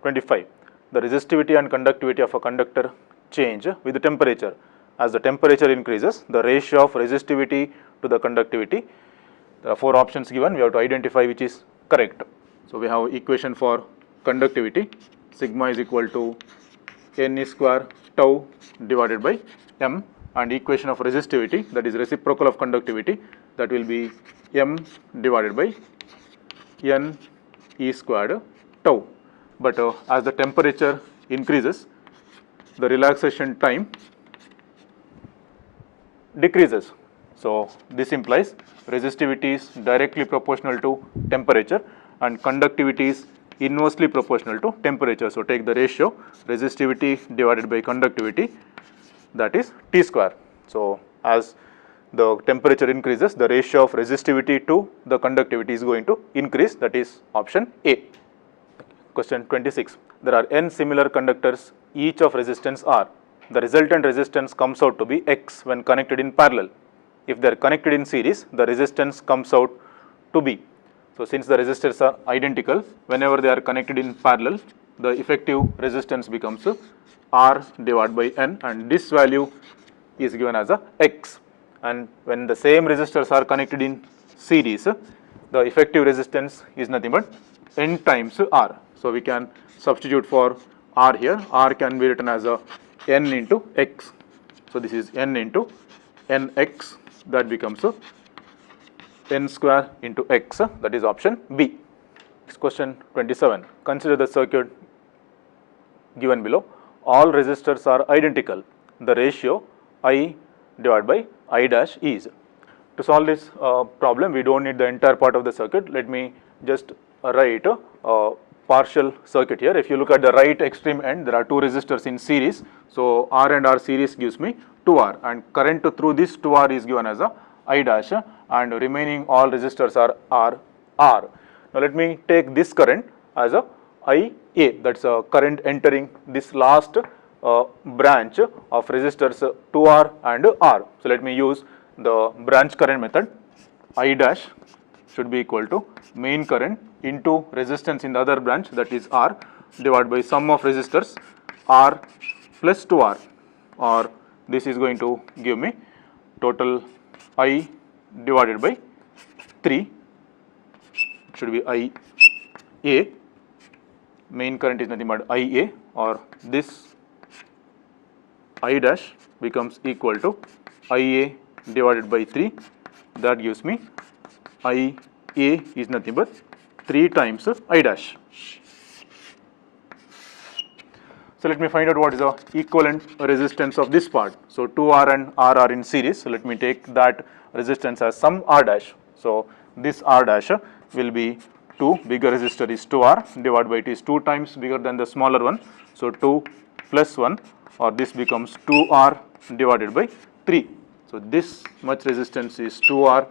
25. The resistivity and conductivity of a conductor change with the temperature. As the temperature increases, the ratio of resistivity to the conductivity. There are 4 options given. We have to identify which is correct. So we have equation for conductivity. Sigma is equal to n square tau divided by m, and equation of resistivity, that is reciprocal of conductivity, that will be m divided by n e squared tau. But as the temperature increases, the relaxation time decreases. So this implies resistivity is directly proportional to temperature and conductivity is inversely proportional to temperature. So take the ratio resistivity divided by conductivity, that is T square. So as the temperature increases, the ratio of resistivity to the conductivity is going to increase, that is option A. Question 26. There are n similar conductors, each of resistance R. The resultant resistance comes out to be X when connected in parallel. If they are connected in series, the resistance comes out to be. So since the resistors are identical, whenever they are connected in parallel, the effective resistance becomes R divided by N, and this value is given as a X. And when the same resistors are connected in series, the effective resistance is nothing but N times R. So we can substitute for R here. R can be written as a N into X. So this is N into Nx, that becomes N square into X, that is option B. Next question 27. Consider the circuit given below. All resistors are identical. The ratio I divided by I dash is. To solve this problem, we don't need the entire part of the circuit. Let me just write a partial circuit here. If you look at the right extreme end, there are two resistors in series. So R and R series gives me 2R, and current through this 2R is given as a I dash, and remaining all resistors are R. Now let me take this current as a IA, that's a current entering this last branch of resistors 2R and R. So let me use the branch current method. I dash should be equal to main current into resistance in the other branch, that is R, divided by sum of resistors R plus 2R, or this is going to give me total I divided by 3, it should be IA, main current is nothing but IA, or this I dash becomes equal to IA divided by 3, that gives me IA is nothing but 3 times I dash. So let me find out what is the equivalent resistance of this part. So 2R and R are in series. So let me take that resistance as some R dash. So this R dash will be 2, bigger resistor is 2R, divided by it is 2 times bigger than the smaller one. So 2 plus 1, or this becomes 2R divided by 3. So this much resistance is 2R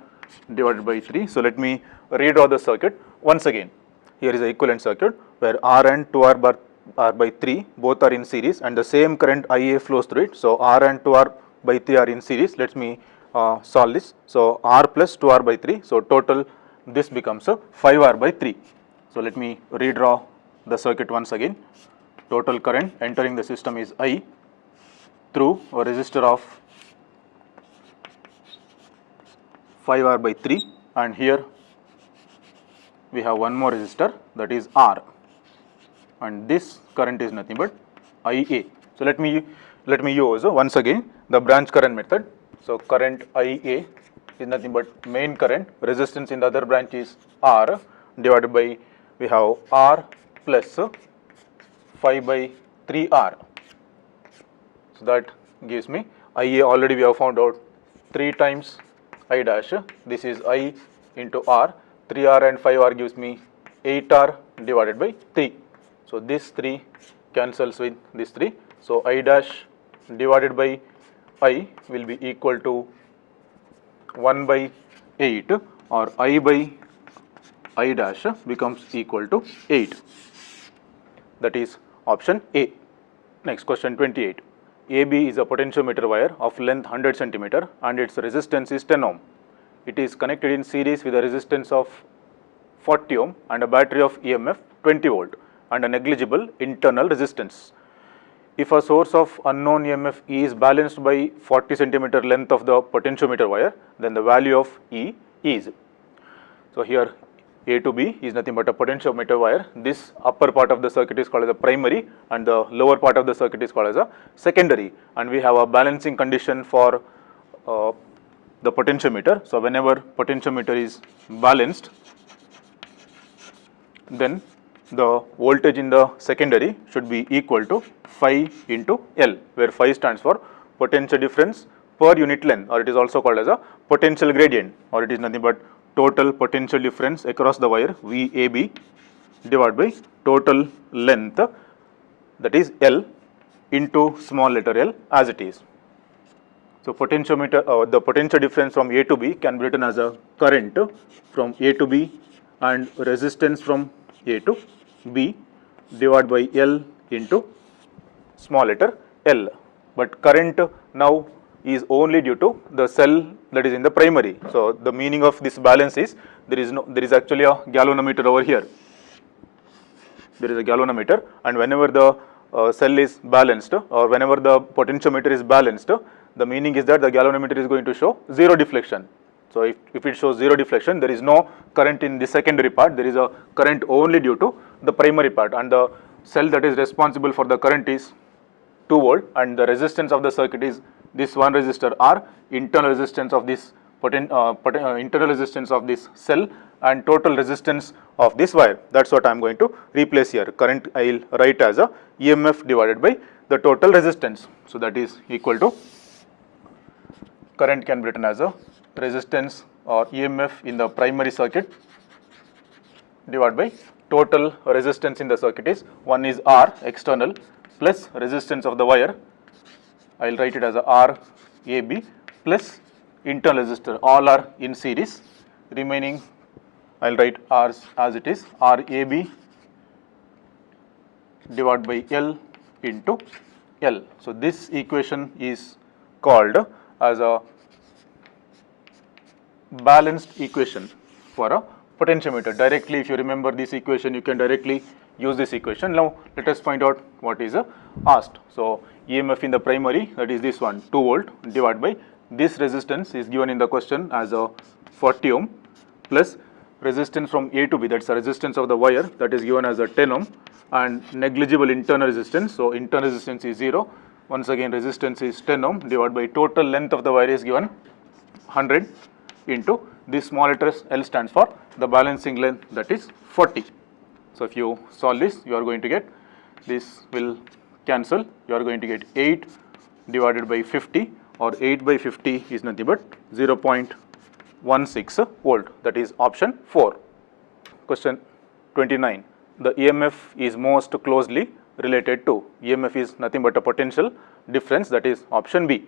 divided by 3. So let me redraw the circuit once again. Here is the equivalent circuit where R and 2R are by 3, both are in series, and the same current IA flows through it. So R and 2R by 3 are in series. Let me solve this. So R plus 2R by 3. So total this becomes 5R by 3. So let me redraw the circuit once again. Total current entering the system is I through a resistor of 5R by 3, and here we have one more resistor, that is R, and this current is nothing but IA. So let me use once again the branch current method. So current IA is nothing but main current, resistance in the other branch is R, divided by, we have R plus 5 by 3R. So that gives me IA, already we have found out 3 times I dash, this is I into R, 3R and 5R gives me 8R divided by 3. So this 3 cancels with this 3. So I dash divided by I will be equal to 1 by 8, or I by I dash becomes equal to 8. That is option A. Next question 28. AB is a potentiometer wire of length 100 centimeter and its resistance is 10 ohm. It is connected in series with a resistance of 40 ohm and a battery of EMF 20 volt and a negligible internal resistance. If a source of unknown EMF E is balanced by 40 centimeter length of the potentiometer wire, then the value of E is. So here A to B is nothing but a potentiometer wire. This upper part of the circuit is called as a primary and the lower part of the circuit is called as a secondary, and we have a balancing condition for the potentiometer. So whenever potentiometer is balanced, then the voltage in the secondary should be equal to phi into L, where phi stands for potential difference per unit length, or it is also called as a potential gradient, or it is nothing but total potential difference across the wire VAB divided by total length, that is L, into small letter l as it is. So potentiometer, the potential difference from A to B can be written as a current from A to B and resistance from A to B divided by L into small letter l. But current now is only due to the cell that is in the primary. So the meaning of this balance is there is actually a galvanometer over here. There is a galvanometer, and whenever the cell is balanced or whenever the potentiometer is balanced, the meaning is that the galvanometer is going to show zero deflection. So if it shows zero deflection, there is no current in the secondary part, there is a current only due to the primary part, and the cell that is responsible for the current is 2 volt, and the resistance of the circuit is this one resistor R, internal resistance of this internal resistance of this cell, and total resistance of this wire. That's what I am going to replace here. Current I will write as a EMF divided by the total resistance. So that is equal to, current can be written as a resistance or EMF in the primary circuit divided by total resistance in the circuit is, one is R external plus resistance of the wire, I will write it as a RAB plus internal resistor, all are in series, remaining I will write R as it is, RAB divided by L into L. So this equation is called as a balanced equation for a potentiometer. Directly, if you remember this equation, you can directly use this equation. Now let us find out what is asked. So EMF in the primary, that is this one, 2 volt divided by this resistance is given in the question as a 40 ohm plus resistance from A to B, that's the resistance of the wire, that is given as a 10 ohm, and negligible internal resistance. So internal resistance is 0. Once again resistance is 10 ohm divided by total length of the wire is given 100 into this small letter L stands for the balancing length, that is 40. So if you solve this, you are going to get, this will cancel, you are going to get 8 divided by 50, or 8 by 50 is nothing but 0.16 volt, that is option 4. Question 29. The EMF is most closely related to, EMF is nothing but a potential difference, that is option B.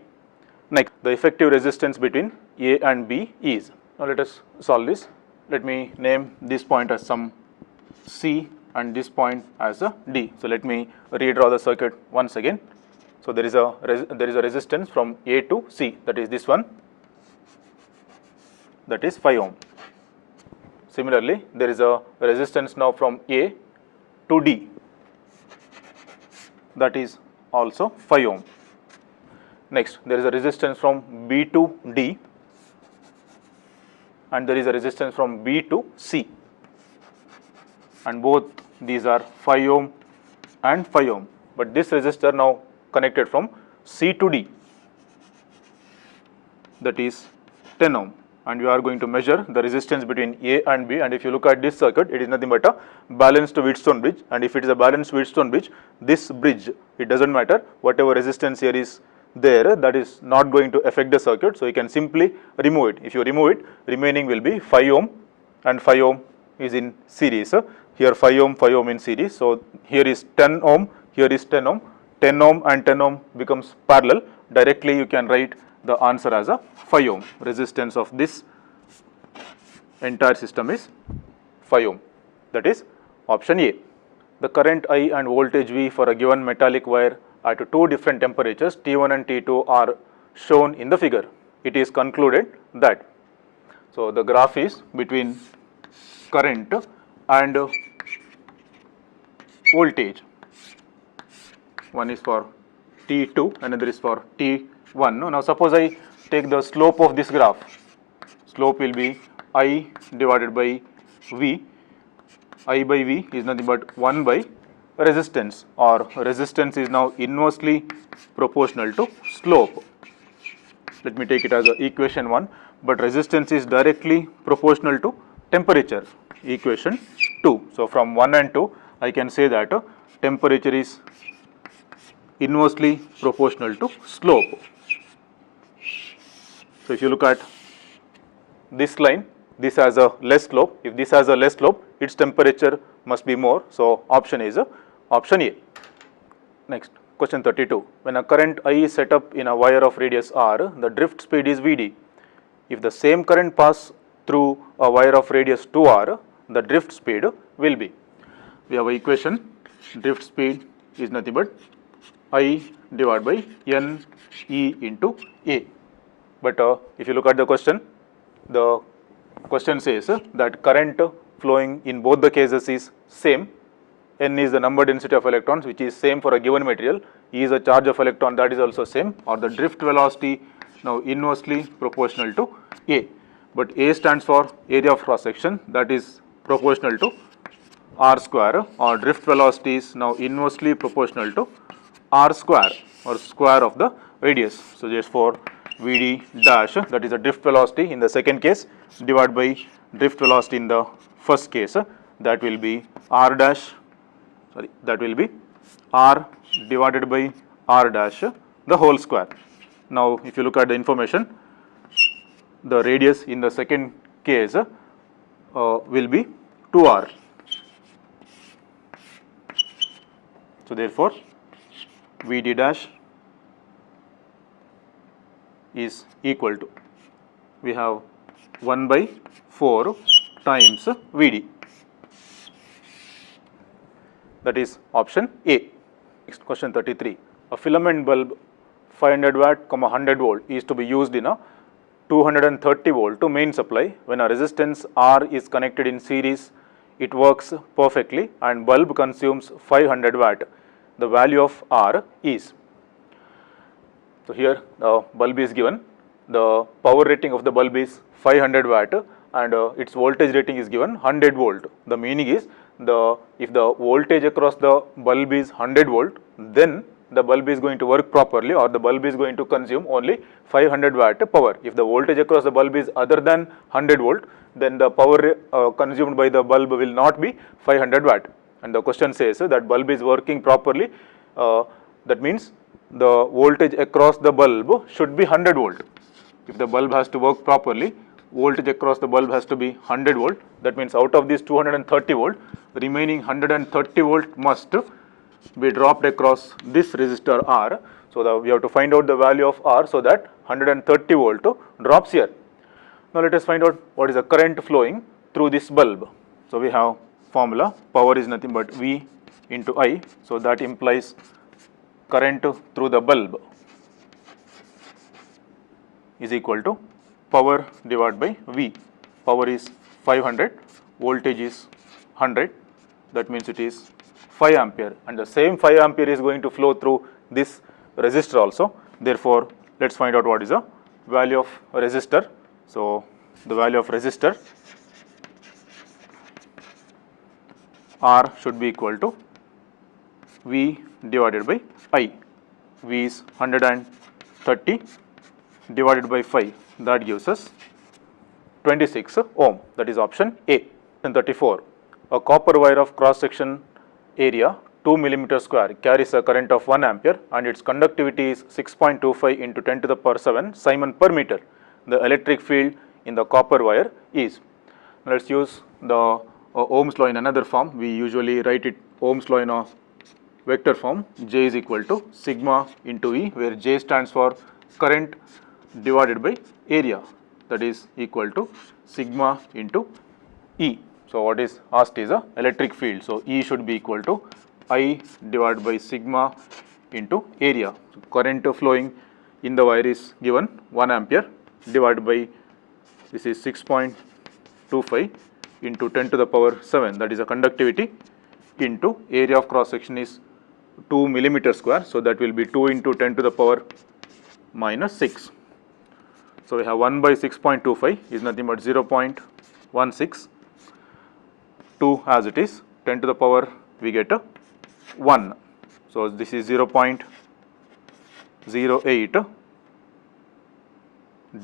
Next, the effective resistance between A and B is, now let us solve this. Let me name this point as some C and this point as a D. So let me redraw the circuit once again. So there is a resistance from A to C, that is this one, that is 5 ohm. Similarly, there is a resistance now from A to D, that is also 5 ohm. Next, there is a resistance from B to D, and there is a resistance from B to C, and both these are 5 ohm and 5 ohm, but this resistor now connected from C to D, that is 10 ohm, and we are going to measure the resistance between A and B. And if you look at this circuit, it is nothing but a balanced Wheatstone bridge, and if it is a balanced Wheatstone bridge, this bridge, it doesn't matter whatever resistance here is there, that is not going to affect the circuit. So you can simply remove it. If you remove it, remaining will be 5 ohm, and 5 ohm is in series. Here 5 ohm in series. So here is 10 ohm, here is 10 ohm, 10 ohm and 10 ohm becomes parallel. Directly you can write the answer as a 5 ohm. Resistance of this entire system is 5 ohm, that is option A. The current I and voltage V for a given metallic wire at two different temperatures T1 and T2 are shown in the figure. It is concluded that, so the graph is between current and voltage. One is for T2, another is for T1. Now suppose I take the slope of this graph. Slope will be I divided by V. I by V is nothing but 1 by resistance, or resistance is now inversely proportional to slope. Let me take it as a equation 1, but resistance is directly proportional to temperature, equation 2. So from 1 and 2 I can say that temperature is inversely proportional to slope. So if you look at this line, this has a less slope. If this has a less slope, its temperature must be more. So option is option A. Next, question 32. When a current I is set up in a wire of radius r, the drift speed is Vd. If the same current pass through a wire of radius 2r, the drift speed will be. We have an equation. Drift speed is nothing but I divided by N E into A. But if you look at the question says that current flowing in both the cases is same. N is the number density of electrons, which is same for a given material. E is the charge of electron, that is also same. Or the drift velocity now inversely proportional to A. But A stands for area of cross section, that is proportional to r square, or drift velocity is now inversely proportional to r square, or square of the radius. So therefore Vd dash, that is a drift velocity in the second case, divided by drift velocity in the first case, that will be r dash, that will be r divided by r dash the whole square. Now if you look at the information, the radius in the second case will be 2r. So therefore Vd dash is equal to, we have 1 by 4 times Vd. That is option A. Next, question 33. A filament bulb 500 watt, 100 volt is to be used in a 230 volt to main supply. When a resistance R is connected in series, it works perfectly and bulb consumes 500 watt. The value of R is. So here the bulb is given. The power rating of the bulb is 500 watt and its voltage rating is given 100 volt. The meaning is, if the voltage across the bulb is 100 volt, then the bulb is going to work properly, or the bulb is going to consume only 500 watt power. If the voltage across the bulb is other than 100 volt, then the power consumed by the bulb will not be 500 watt. And the question says that bulb is working properly, that means the voltage across the bulb should be 100 volt. If the bulb has to work properly, voltage across the bulb has to be 100 volt. That means out of this 230 volt, remaining 130 volt must be dropped across this resistor R. So we have to find out the value of R so that 130 volt drops here. Now let us find out what is the current flowing through this bulb. So we have formula, power is nothing but V into I. So that implies current through the bulb is equal to power divided by V. Power is 500, voltage is 100, that means it is 5 ampere, and the same 5 ampere is going to flow through this resistor also. Therefore, let us find out what is the value of resistor. So the value of resistor R should be equal to V divided by I. V is 130 divided by 5, that gives us 26 ohm, that is option A. And 34. A copper wire of cross section area 2 millimeter square carries a current of 1 ampere and its conductivity is 6.25 into 10 to the power 7 Simon per meter. The electric field in the copper wire is. Let us use the Ohm's law in another form. We usually write it Ohm's law in a vector form. J is equal to sigma into E, where J stands for current divided by area, that is equal to sigma into E. So what is asked is a electric field. So E should be equal to I divided by sigma into area. So current flowing in the wire is given 1 ampere divided by, this is 6.25 into 10 to the power 7, that is a conductivity, into area of cross section is 2 millimeter square. So that will be 2 into 10 to the power minus 6. So we have 1 by 6.25 is nothing but 0.16. 2 as it is, 10 to the power we get a 1. So this is 0.08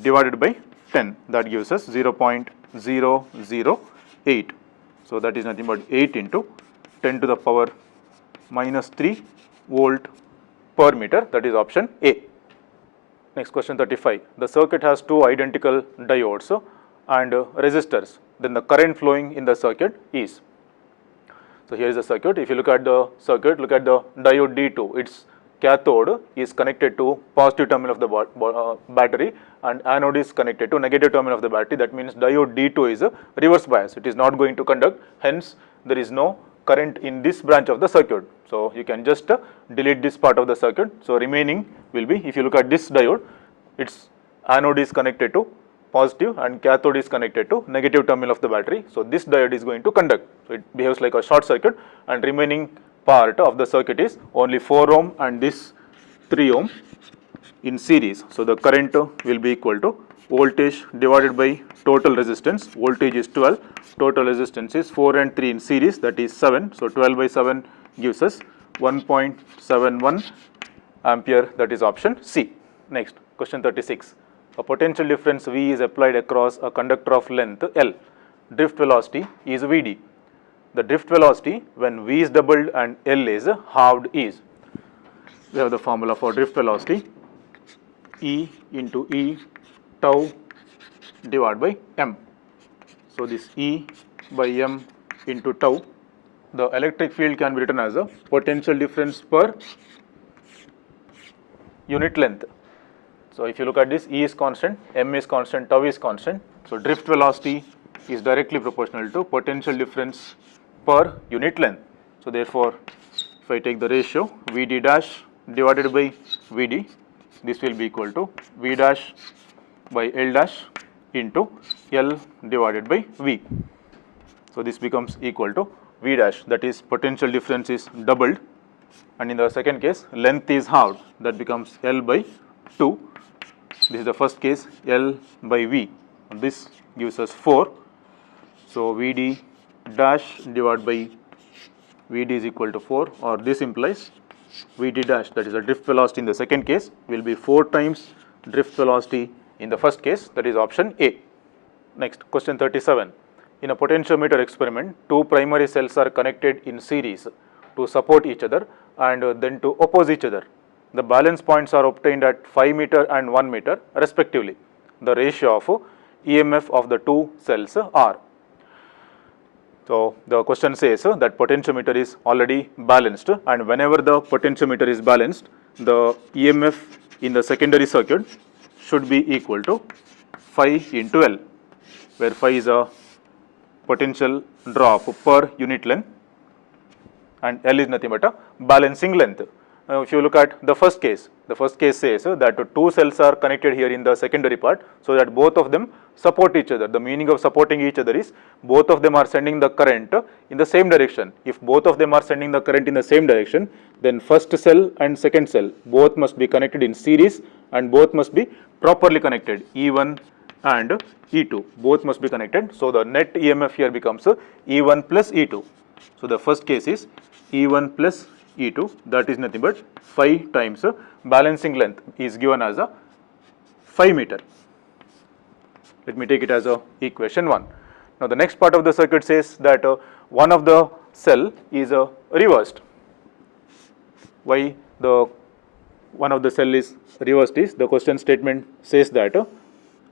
divided by 10, that gives us 0.008. So that is nothing but 8 into 10 to the power minus 3 volt per meter, that is option A. Next question 35. The circuit has two identical diodes and resistors. Then the current flowing in the circuit is. So here is the circuit. If you look at the circuit, look at the diode D2. Its cathode is connected to positive terminal of the battery and anode is connected to negative terminal of the battery. That means diode D2 is a reverse bias. It is not going to conduct. Hence, there is no current in this branch of the circuit. So you can just delete this part of the circuit. So remaining will be, if you look at this diode, its anode is connected to positive and cathode is connected to negative terminal of the battery. So this diode is going to conduct. So it behaves like a short circuit, and remaining part of the circuit is only 4 ohm and this 3 ohm in series. So the current will be equal to voltage divided by total resistance. Voltage is 12, total resistance is 4 and 3 in series, that is 7. So 12 by 7 gives us 1.71 ampere, that is option C. Next, question 36. A potential difference V is applied across a conductor of length L. Drift velocity is Vd. The drift velocity when V is doubled and L is halved is. We have the formula for drift velocity, E into E tau divided by M. So this E by M into tau. The electric field can be written as a potential difference per unit length. So if you look at this, E is constant, M is constant, tau is constant. So drift velocity is directly proportional to potential difference per unit length. So therefore, if I take the ratio Vd dash divided by Vd, this will be equal to V dash by L dash into L divided by V. So this becomes equal to V dash, that is potential difference is doubled, and in the second case length is halved, that becomes L by 2. This is the first case, L by V. This gives us 4. So Vd dash divided by Vd is equal to 4, or this implies Vd dash, that is the drift velocity in the second case, will be 4 times drift velocity in the first case, that is option A. Next, question 37. In a potentiometer experiment, two primary cells are connected in series to support each other and then to oppose each other. The balance points are obtained at 5 meter and 1 meter respectively. The ratio of EMF of the two cells are. So the question says that potentiometer is already balanced, and whenever the potentiometer is balanced, the EMF in the secondary circuit should be equal to phi into L, where phi is a potential drop per unit length and L is nothing but a balancing length. Now if you look at the first case says that two cells are connected here in the secondary part, so that both of them support each other. The meaning of supporting each other is both of them are sending the current in the same direction. If both of them are sending the current in the same direction, then first cell and second cell both must be connected in series and both must be properly connected. E1 and E2 both must be connected. So the net EMF here becomes E1 plus E2. So the first case is E1 plus E2, that is nothing but 5 times balancing length is given as a 5 meter. Let me take it as a equation 1. Now the next part of the circuit says that one of the cell is reversed. Why the one of the cell is reversed is, the question statement says that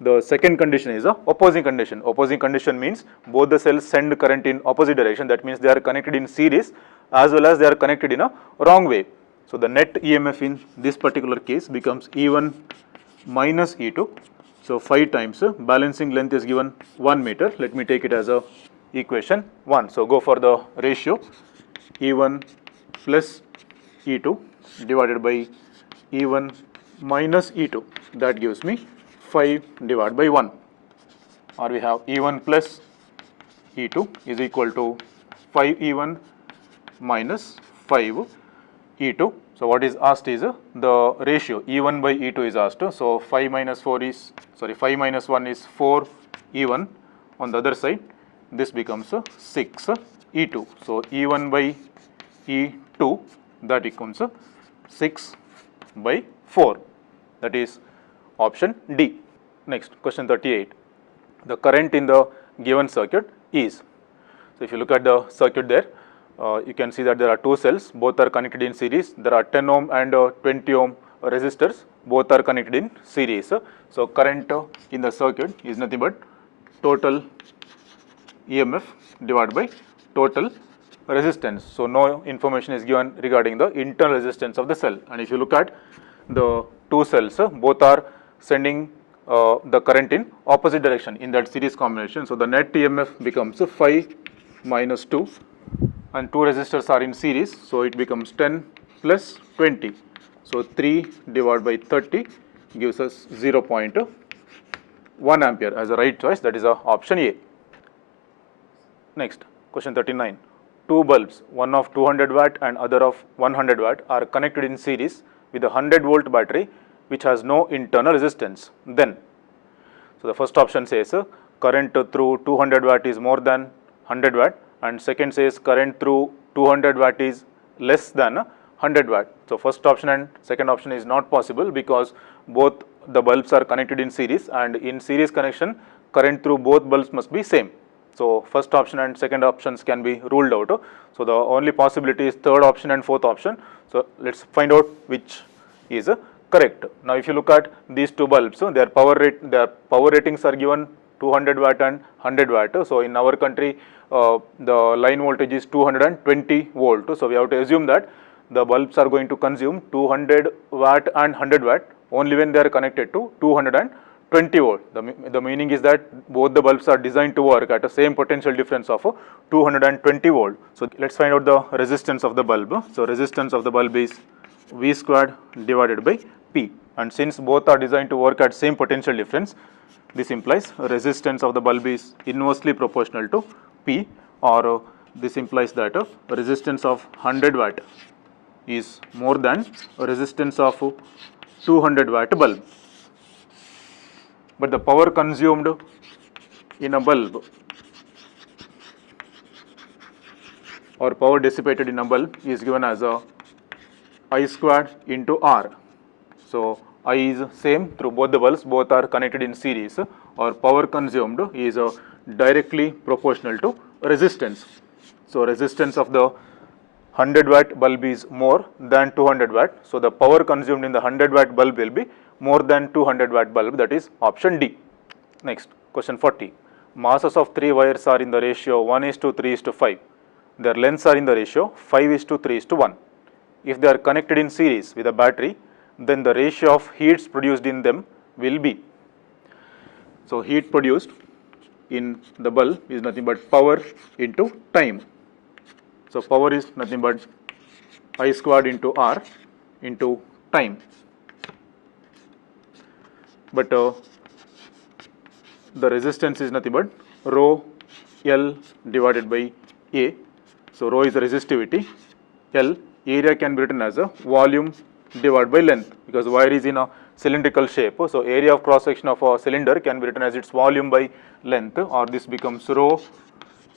the second condition is a opposing condition. Opposing condition means both the cells send current in opposite direction. That means they are connected in series as well as they are connected in a wrong way. So the net EMF in this particular case becomes E1 minus E2. So 5 times balancing length is given 1 meter. Let me take it as a equation 1. So go for the ratio E1 plus E2 divided by E1 minus E2. That gives me 5 divided by 1. Or we have E1 plus E2 is equal to 5 E1 minus 5 E2. So what is asked is the ratio E1 by E2 is asked. So 5 minus 1 is 4 E1. On the other side, this becomes 6 E2. So E1 by E2, that becomes 6 by 4. That is option D. Next, question 38. The current in the given circuit is. So if you look at the circuit there, you can see that there are two cells, both are connected in series. There are 10 ohm and 20 ohm resistors, both are connected in series. So current in the circuit is nothing but total EMF divided by total resistance. So no information is given regarding the internal resistance of the cell. And if you look at the two cells, both are sending the current in opposite direction in that series combination. So the net EMF becomes 5 minus 2, and two resistors are in series, so it becomes 10 plus 20. So 3 divided by 30 gives us 0.1 ampere as a right choice, that is option A. Next, question 39. Two bulbs, one of 200 watt and other of 100 watt, are connected in series with a 100 volt battery which has no internal resistance. Then, so the first option says current through 200 watt is more than 100 watt, and second says current through 200 watt is less than 100 watt. So first option and second option is not possible because both the bulbs are connected in series, and in series connection current through both bulbs must be same. So first option and second options can be ruled out. So the only possibility is third option and fourth option. So let's find out which is correct. Now if you look at these two bulbs, their power ratings are given 200 watt and 100 watt. So in our country the line voltage is 220 volt. So we have to assume that the bulbs are going to consume 200 watt and 100 watt only when they are connected to 220 volt. The meaning is that both the bulbs are designed to work at the same potential difference of 220 volt. So let's find out the resistance of the bulb. So resistance of the bulb is V squared divided by P, and since both are designed to work at same potential difference, this implies resistance of the bulb is inversely proportional to P, or this implies that resistance of 100 watt is more than resistance of 200 watt bulb. But the power consumed in a bulb or power dissipated in a bulb is given as a I squared into R. So I is same through both the bulbs, both are connected in series, or power consumed is directly proportional to resistance. So resistance of the 100 watt bulb is more than 200 watt. So the power consumed in the 100 watt bulb will be more than 200 watt bulb, that is option D. Next, question 40. Masses of 3 wires are in the ratio 1:3:5. Their lengths are in the ratio 5:3:1. If they are connected in series with a battery, then the ratio of heats produced in them will be. So heat produced in the bulb is nothing but power into time. So power is nothing but I squared into R into time. But the resistance is nothing but rho L divided by A. So rho is the resistivity, L area can be written as a volume divided by length, because wire is in a cylindrical shape. So area of cross section of a cylinder can be written as its volume by length, or this becomes rho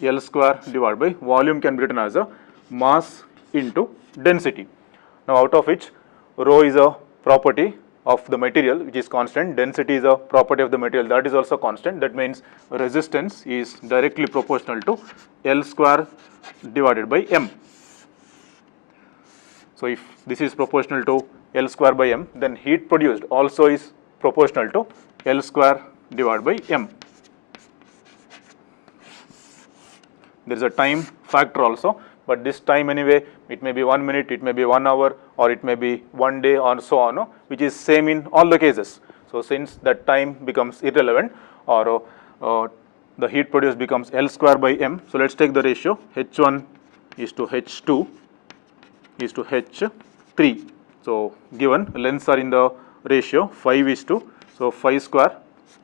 L square divided by volume can be written as a mass into density. Now out of which rho is a property of the material which is constant, density is a property of the material that is also constant. That means resistance is directly proportional to L square divided by M. So if this is proportional to L square by M, then heat produced also is proportional to L square divided by M. There is a time factor also, but this time anyway, it may be 1 minute, it may be 1 hour, or it may be 1 day, or so on, which is same in all the cases. So since that time becomes irrelevant, or the heat produced becomes L square by M. So let's take the ratio H1 is to H2 is to H3. So given lengths are in the ratio 5:, so 5 square,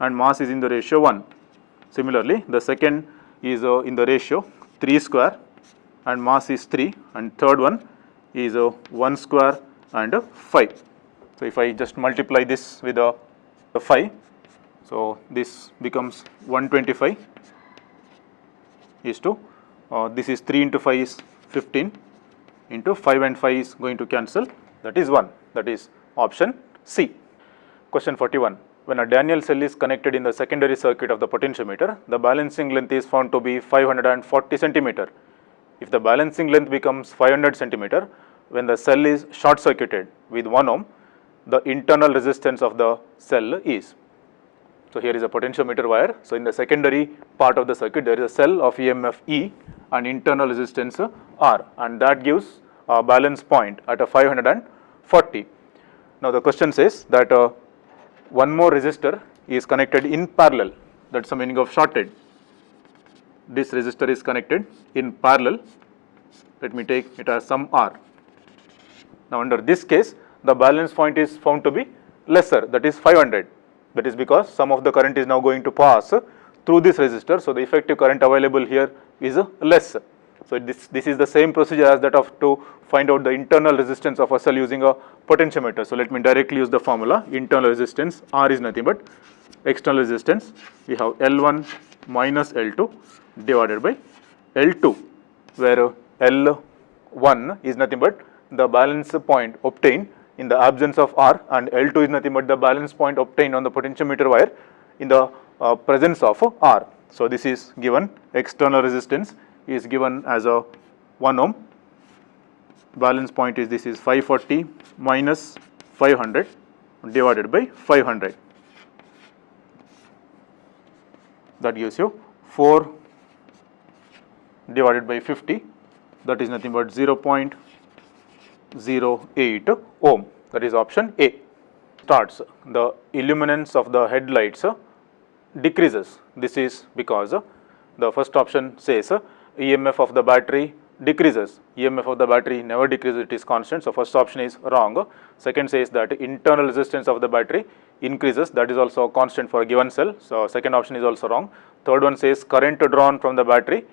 and mass is in the ratio 1. Similarly, the second is in the ratio 3 square and mass is 3, and third one is 1 square and 5. So if I just multiply this with the 5, so this becomes 125 is to this is 3 into 5 is 15 into 5 and 5 is going to cancel, that is 1, that is option C. Question 41. When a Daniell cell is connected in the secondary circuit of the potentiometer, the balancing length is found to be 540 centimeter. If the balancing length becomes 500 centimeter, when the cell is short circuited with 1 ohm, the internal resistance of the cell is. So here is a potentiometer wire. So in the secondary part of the circuit, there is a cell of EMF E and internal resistance R, and that gives a balance point at a 540. Now the question says that one more resistor is connected in parallel. That's the meaning of shorted. This resistor is connected in parallel. Let me take it as some R. Now under this case, the balance point is found to be lesser, that is 500. That is because some of the current is now going to pass through this resistor. So the effective current available here is less. So this is the same procedure as that of to find out the internal resistance of a cell using a potentiometer. So let me directly use the formula. Internal resistance R is nothing but external resistance. We have L1 minus L2 divided by L2, where L1 is nothing but the balance point obtained in the absence of R, and L2 is nothing but the balance point obtained on the potentiometer wire in the presence of R. So this is given. External resistance is given as a 1 ohm. Balance point is, this is 540 minus 500 divided by 500. That gives you 4 divided by 50. That is nothing but 0.08 ohm. That is option A. Starts, the illuminance of the headlights decreases. This is because the first option says EMF of the battery decreases. EMF of the battery never decreases, it is constant. So first option is wrong. Second says that internal resistance of the battery increases. That is also a constant for a given cell. So second option is also wrong. Third one says current drawn from the battery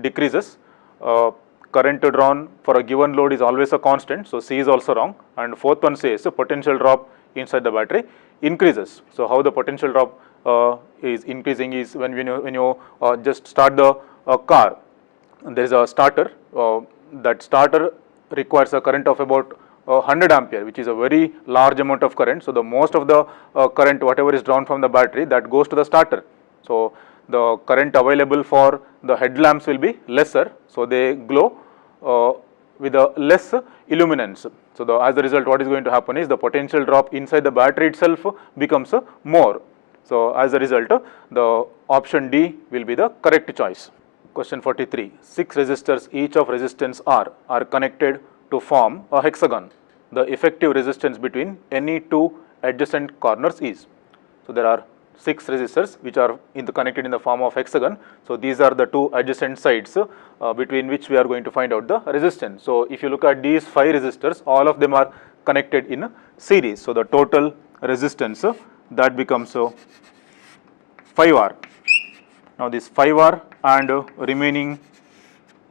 decreases. Current drawn for a given load is always a constant. So C is also wrong. And fourth one says potential drop inside the battery increases. So how the potential drop is increasing is when you just start the car. There is a starter. That starter requires a current of about 100 ampere, which is a very large amount of current. So the most of the current, whatever is drawn from the battery, that goes to the starter. So the current available for the headlamps will be lesser. So they glow with a less illuminance. So as a result, what is going to happen is the potential drop inside the battery itself becomes more. So as a result, the option D will be the correct choice. Question 43. 6 resistors, each of resistance R, are connected to form a hexagon. The effective resistance between any two adjacent corners is. So there are 6 resistors which are connected in the form of hexagon. So these are the two adjacent sides between which we are going to find out the resistance. So if you look at these 5 resistors, all of them are connected in a series. So the total resistance that becomes 5R. Now this 5R and remaining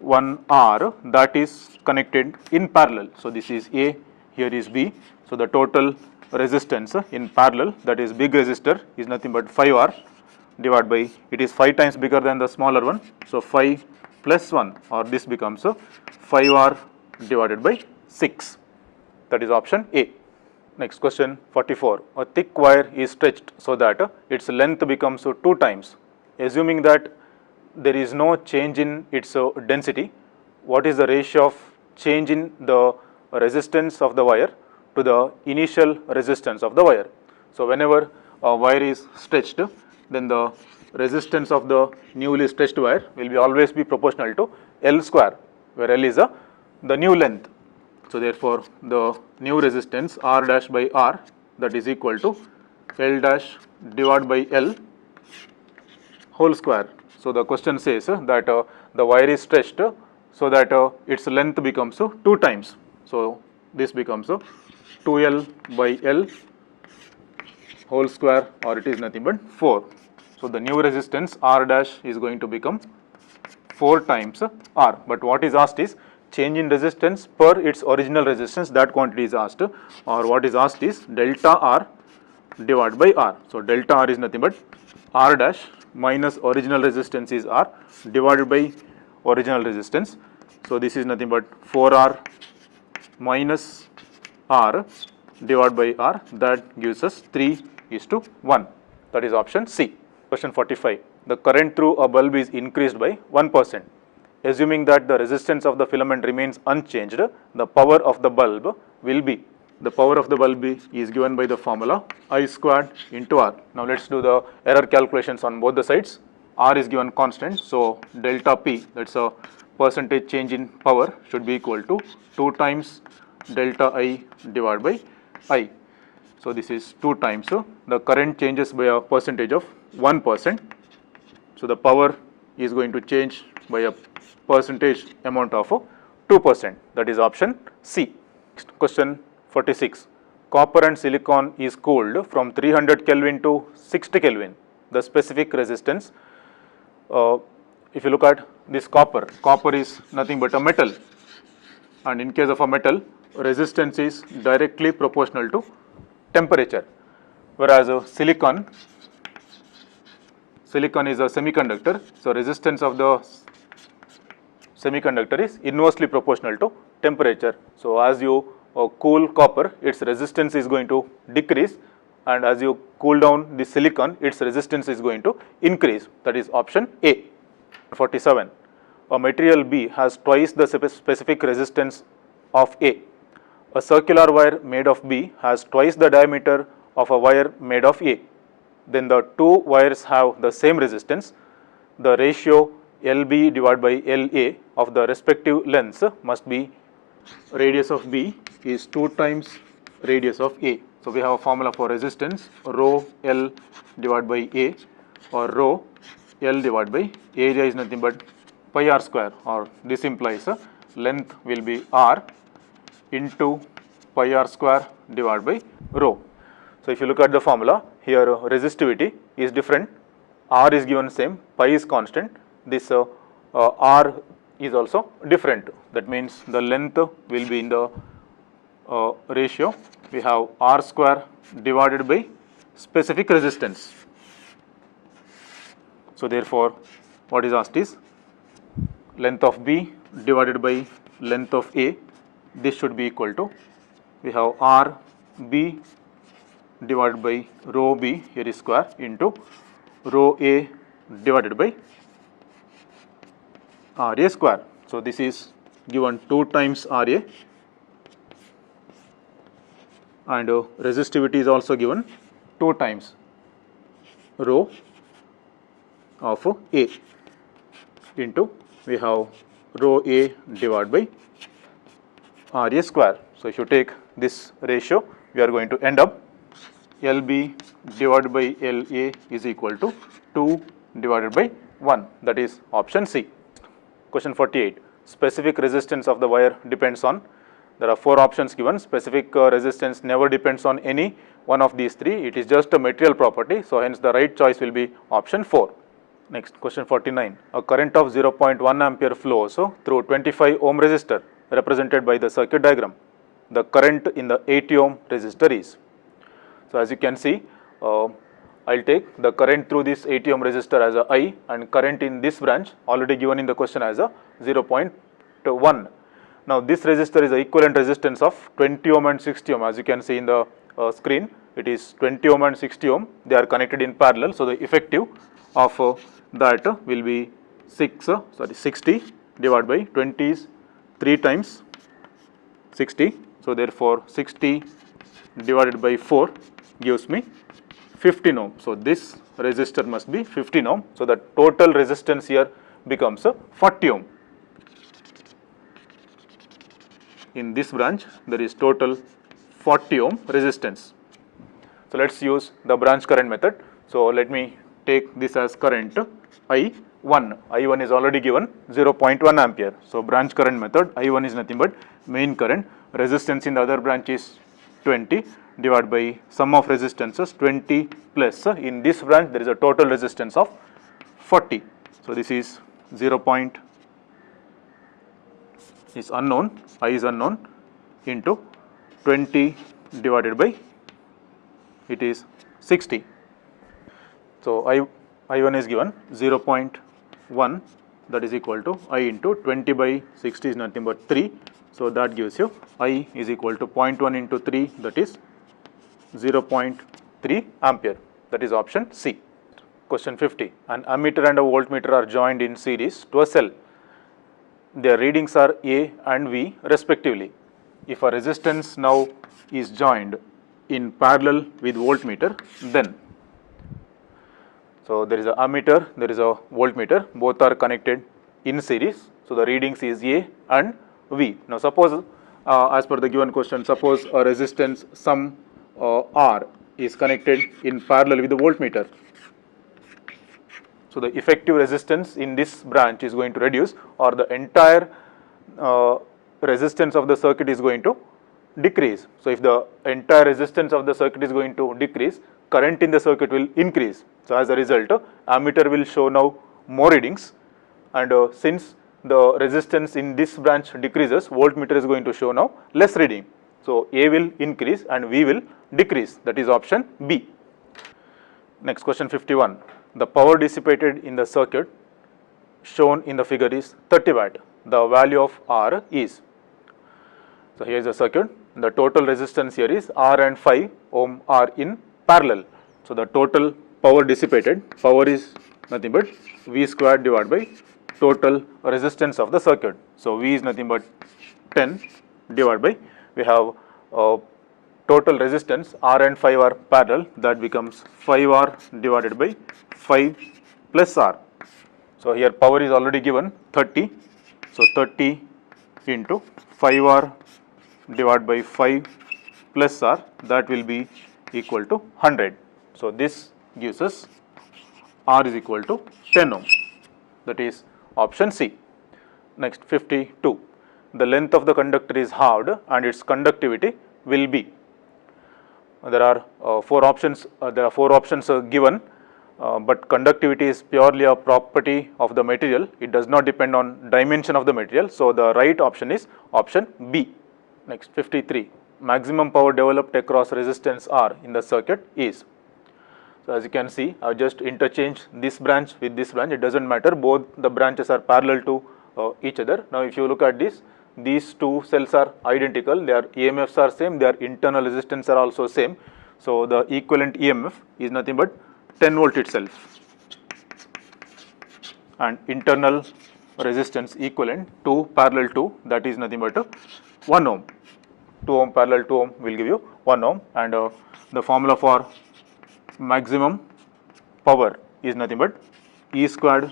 1R, that is connected in parallel. So this is A, here is B. So the total resistance in parallel, that is big resistor, is nothing but 5R divided by, it is 5 times bigger than the smaller one. So 5 plus 1, or this becomes 5R divided by 6. That is option A. Next question 44. A thick wire is stretched so that its length becomes 2 times. Assuming that there is no change in its density, what is the ratio of change in the resistance of the wire to the initial resistance of the wire? So whenever a wire is stretched, then the resistance of the newly stretched wire will be always be proportional to L square, where L is the new length. So therefore the new resistance R dash by R, that is equal to L dash divided by L whole square. So the question says that the wire is stretched so that its length becomes 2 times. So this becomes 2L by L whole square, or it is nothing but 4. So the new resistance R dash is going to become 4 times R. But what is asked is change in resistance per its original resistance, that quantity is asked, or what is asked is delta R divided by R. So delta R is nothing but R dash minus original resistance is R divided by original resistance. So this is nothing but 4R minus R divided by R, that gives us 3:1. That is option C. Question 45. The current through a bulb is increased by 1%. Assuming that the resistance of the filament remains unchanged, the power of the bulb will be. the power of the bulb is given by the formula I squared into R. Now let's do the error calculations on both the sides. R is given constant, so delta P, that's a percentage change in power, should be equal to 2 times delta I divided by I. So this is 2 times, so the current changes by a percentage of 1%. So the power is going to change by a percentage amount of 2%, that is option C. Next, question 46. Copper and silicon is cooled from 300 Kelvin to 60 Kelvin. The specific resistance, if you look at this copper is nothing but a metal, and in case of a metal, resistance is directly proportional to temperature, whereas silicon is a semiconductor, so resistance of the semiconductor is inversely proportional to temperature. So as you cool copper, its resistance is going to decrease, and as you cool down the silicon, its resistance is going to increase, that is option A. 47. A material B has twice the specific resistance of A. A circular wire made of B has twice the diameter of a wire made of A. Then the two wires have the same resistance. The ratio LB divided by LA of the respective lengths must be, radius of B is 2 times radius of A. So we have a formula for resistance, rho L divided by A, or rho L divided by area is nothing but pi r square, or this implies length will be R into pi r square divided by rho. So if you look at the formula, here resistivity is different, R is given same, pi is constant, this R is also different. That means the length will be in the ratio, we have R square divided by specific resistance. So therefore, what is asked is length of B divided by length of A. This should be equal to, we have R B divided by rho B, here is square, into rho A divided by RA square. So this is given 2 times RA, and resistivity is also given 2 times rho of A, into we have rho A divided by RA square. So if you take this ratio, we are going to end up LB divided by LA is equal to 2 divided by 1, that is option C. Question 48. Specific resistance of the wire depends on, there are 4 options given. Specific resistance never depends on any one of these 3, it is just a material property, so hence the right choice will be option 4. Next, question 49. A current of 0.1 ampere flows through 25 ohm resistor represented by the circuit diagram. The current in the 80 ohm resistor is. So as you can see, I will take the current through this 80 ohm resistor as a I, and current in this branch already given in the question as a 0.1. Now this resistor is the equivalent resistance of 20 ohm and 60 ohm. As you can see in the screen, it is 20 ohm and 60 ohm, they are connected in parallel. So the effective of that will be 60 divided by 20 is 3 times 60. So therefore 60 divided by 4 gives me 15 ohm. So this resistor must be 15 ohm. So the total resistance here becomes 40 ohm. In this branch, there is total 40 ohm resistance. So let's use the branch current method. So let me take this as current I1. I1 is already given 0.1 ampere. So branch current method, I1 is nothing but main current. Resistance in the other branch is 20 divided by sum of resistances 20 plus, in this branch there is a total resistance of 40. So this is 0. Is unknown, I is unknown, into 20 divided by, it is 60. So I1 is given 0.1, that is equal to I into 20 by 60 is nothing but 3. So that gives you I is equal to 0.1 into 3, that is 0.3 ampere, that is option C. Question 50. An ammeter and a voltmeter are joined in series to a cell. Their readings are A and V respectively. If a resistance now is joined in parallel with voltmeter, then. So there is a ammeter, there is a voltmeter, both are connected in series. So the readings is A and V. Now suppose as per the given question, suppose a resistance some R is connected in parallel with the voltmeter. So the effective resistance in this branch is going to reduce, or the entire resistance of the circuit is going to decrease. So if the entire resistance of the circuit is going to decrease, current in the circuit will increase. So as a result, ammeter will show now more readings, and since the resistance in this branch decreases, voltmeter is going to show now less reading. So A will increase and V will decrease. That is option B. Next question 51. The power dissipated in the circuit shown in the figure is 30 watt. The value of R is. So here is the circuit. The total resistance here is R and 5 ohm are in parallel. So the total power dissipated, power is nothing but V squared divided by total resistance of the circuit. So V is nothing but 10 divided by, we have total resistance R and 5 are parallel, that becomes 5R divided by 5 plus R. So here power is already given 30. So 30 into 5R divided by 5 plus R, that will be equal to 100. So this gives us R is equal to 10 ohm. That is option C. Next 52. The length of the conductor is halved and its conductivity will be. There are four options. Given, but conductivity is purely a property of the material. It does not depend on dimension of the material. So the right option is option B. Next 53. Maximum power developed across resistance R in the circuit is. So as you can see, I just interchange this branch with this branch. It doesn't matter. Both the branches are parallel to each other. Now if you look at this, these two cells are identical. Their EMFs are same. Their internal resistance are also same. So the equivalent EMF is nothing but 10 volt itself, and internal resistance equivalent to parallel to, that is nothing but 1 ohm. 2 ohm parallel 2 ohm will give you 1 ohm, and the formula for maximum power is nothing but E squared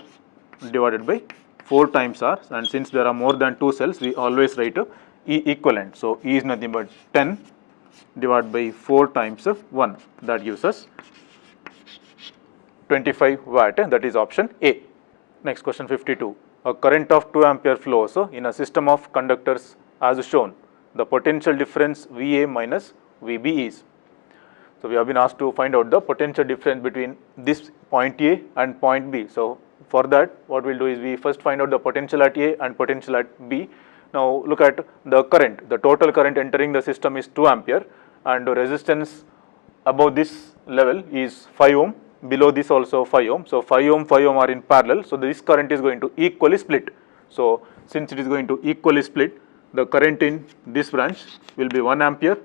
divided by 4 times R, and since there are more than 2 cells, we always write E equivalent. So E is nothing but 10 divided by 4 times 1, that gives us 25 watt, that is option A. Next question 52. A current of 2 ampere flows in a system of conductors as shown. The potential difference VA minus VB is. So we have been asked to find out the potential difference between this point A and point B. So for that, what we'll do is we first find out the potential at A and potential at B. Now look at the current. The total current entering the system is 2 ampere, and the resistance above this level is 5 ohm. Below this also 5 ohm. So 5 ohm are in parallel. So this current is going to equally split. So since it is going to equally split, the current in this branch will be 1 ampere.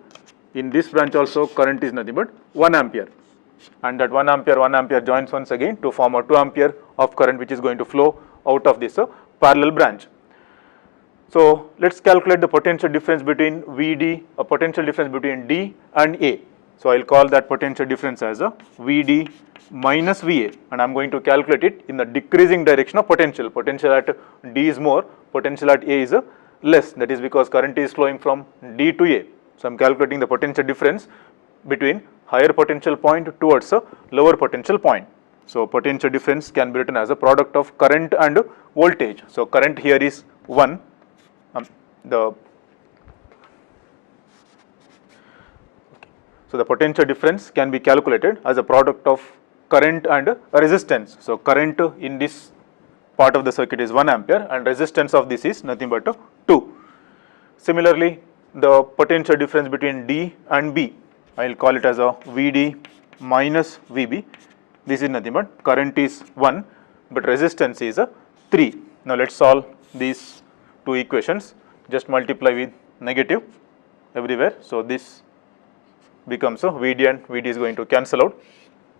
In this branch also current is nothing but 1 ampere. And that 1 ampere joins once again to form a 2 ampere of current, which is going to flow out of this parallel branch. So let's calculate the potential difference between VD, a potential difference between D and A. So I'll call that potential difference as a VD minus VA, and I'm going to calculate it in the decreasing direction of potential. Potential at D is more, potential at A is less. That is because current is flowing from D to A. So I'm calculating the potential difference between higher potential point towards a lower potential point. So potential difference can be written as a product of current and voltage. So current here is 1. So the potential difference can be calculated as a product of current and resistance. So current in this part of the circuit is 1 ampere, and resistance of this is nothing but 2. Similarly, the potential difference between D and B, I will call it as a VD minus VB. This is nothing but current is 1, but resistance is 3. Now let's solve these two equations. Just multiply with negative everywhere. So this becomes a VD, and VD is going to cancel out.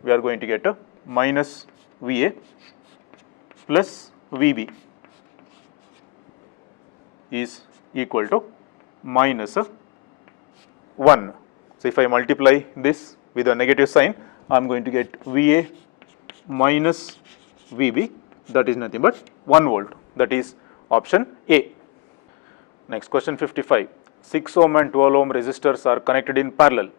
We are going to get a minus VA plus VB is equal to minus 1. So if I multiply this with a negative sign, I am going to get VA minus VB, that is nothing but 1 volt, that is option A. Next, question 55. 6 ohm and 12 ohm resistors are connected in parallel.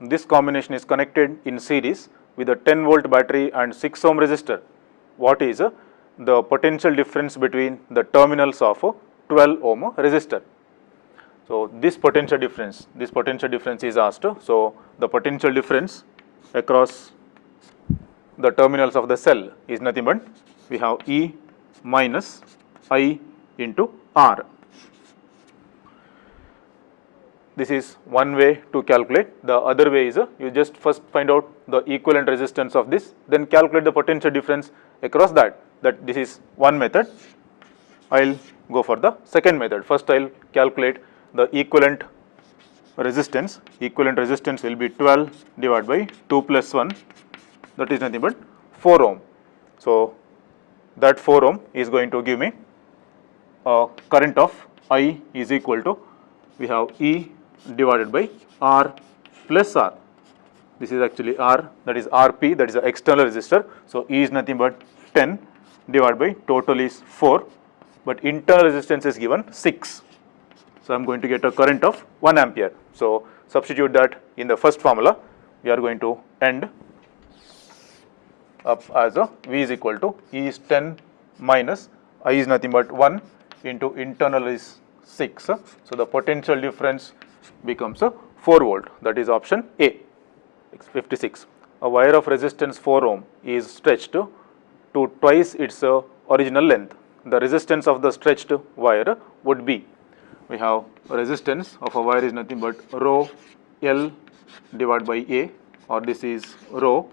This combination is connected in series with a 10 volt battery and 6 ohm resistor. What is the potential difference between the terminals of a 12 ohm resistor? So this potential difference is asked. So the potential difference across the terminals of the cell is nothing but we have E minus I into R. This is one way to calculate. The other way is you just first find out the equivalent resistance of this, then calculate the potential difference across that. This is one method. I'll go for the second method. First I'll calculate the equivalent resistance. Equivalent resistance will be 12 divided by 2 plus 1, that is nothing but 4 ohm. So that 4 ohm is going to give me a current of I is equal to, we have E divided by R plus R. This is actually R, that is RP, that is the external resistor. So E is nothing but 10 divided by total is 4, but internal resistance is given 6. So I am going to get a current of 1 ampere. So substitute that in the first formula. We are going to end up as a V is equal to E is 10 minus I is nothing but 1 into internal is 6. So the potential difference becomes a 4 volt, that is option A. 56. A wire of resistance 4 ohm is stretched to twice its original length. The resistance of the stretched wire would be, we have resistance of a wire is nothing but rho L divided by A, or this is rho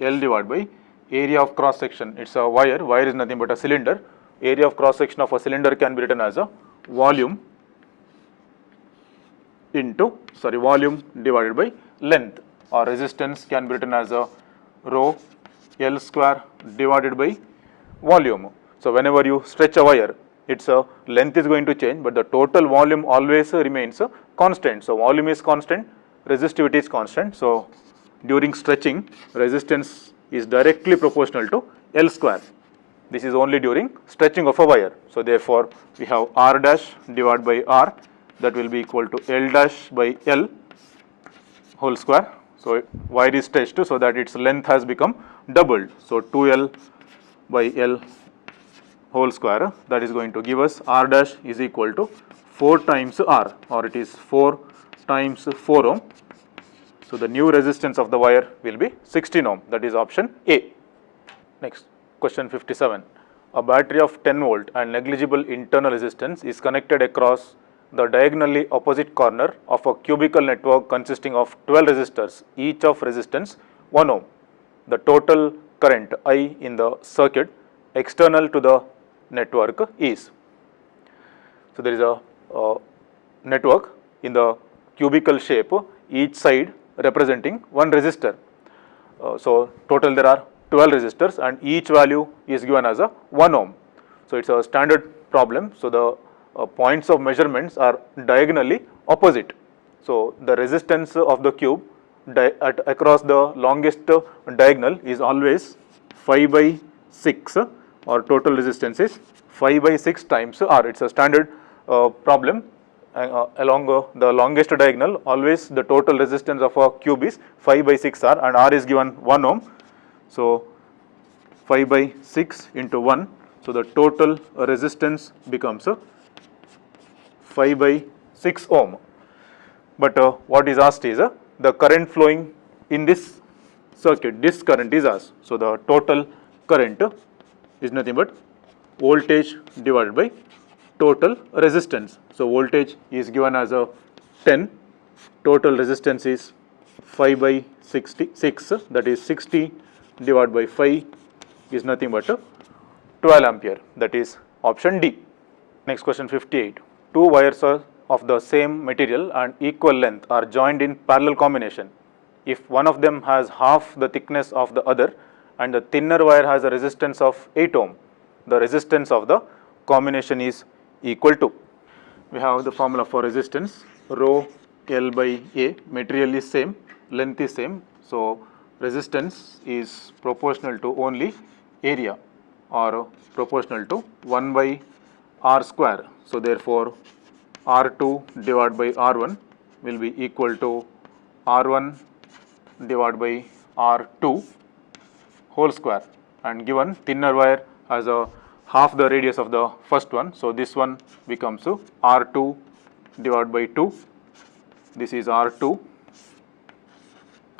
L divided by area of cross section. It's a wire is nothing but a cylinder. Area of cross section of a cylinder can be written as a volume divided by length, or resistance can be written as a rho L square divided by volume. So whenever you stretch a wire, its length is going to change, but the total volume always remains constant. So volume is constant, resistivity is constant. So during stretching, resistance is directly proportional to L square. This is only during stretching of a wire. So therefore we have R dash divided by R, that will be equal to L dash by L whole square. So wire is stretched so that its length has become doubled. So 2L by L whole square, that is going to give us R dash is equal to 4 times R, or it is 4 times 4 ohm. So the new resistance of the wire will be 16 ohm, that is option A. Next, question 57. A battery of 10 volt and negligible internal resistance is connected across the diagonally opposite corner of a cubical network consisting of 12 resistors, each of resistance 1 ohm. The total current I in the circuit external to the network is. So there is a network in the cubical shape, each side representing one resistor. So total there are 12 resistors and each value is given as a 1 ohm. So it's a standard problem. So the points of measurements are diagonally opposite. So the resistance of the cube across the longest diagonal is always 5 by 6, or total resistance is 5 by 6 times R. It's a standard problem. Along the longest diagonal, always the total resistance of a cube is 5 by 6 R, and R is given 1 ohm. So 5 by 6 into 1. So the total resistance becomes 5 by 6 ohm. But what is asked is the current flowing in this circuit, this current is asked. So the total current is nothing but voltage divided by total resistance. So voltage is given as a 10, total resistance is 5 by 66, that is 60 divided by 5 is nothing but 12 ampere, that is option D. Next, question 58. Two wires of the same material and equal length are joined in parallel combination. If one of them has half the thickness of the other and the thinner wire has a resistance of 8 ohm, the resistance of the combination is equal to. We have the formula for resistance, rho L by A, material is same, length is same. So resistance is proportional to only area or proportional to 1 by R square. So therefore R2 divided by R1 will be equal to R1 divided by R2 whole square, and given thinner wire has a half the radius of the first one. So this one becomes R2 divided by 2. This is R2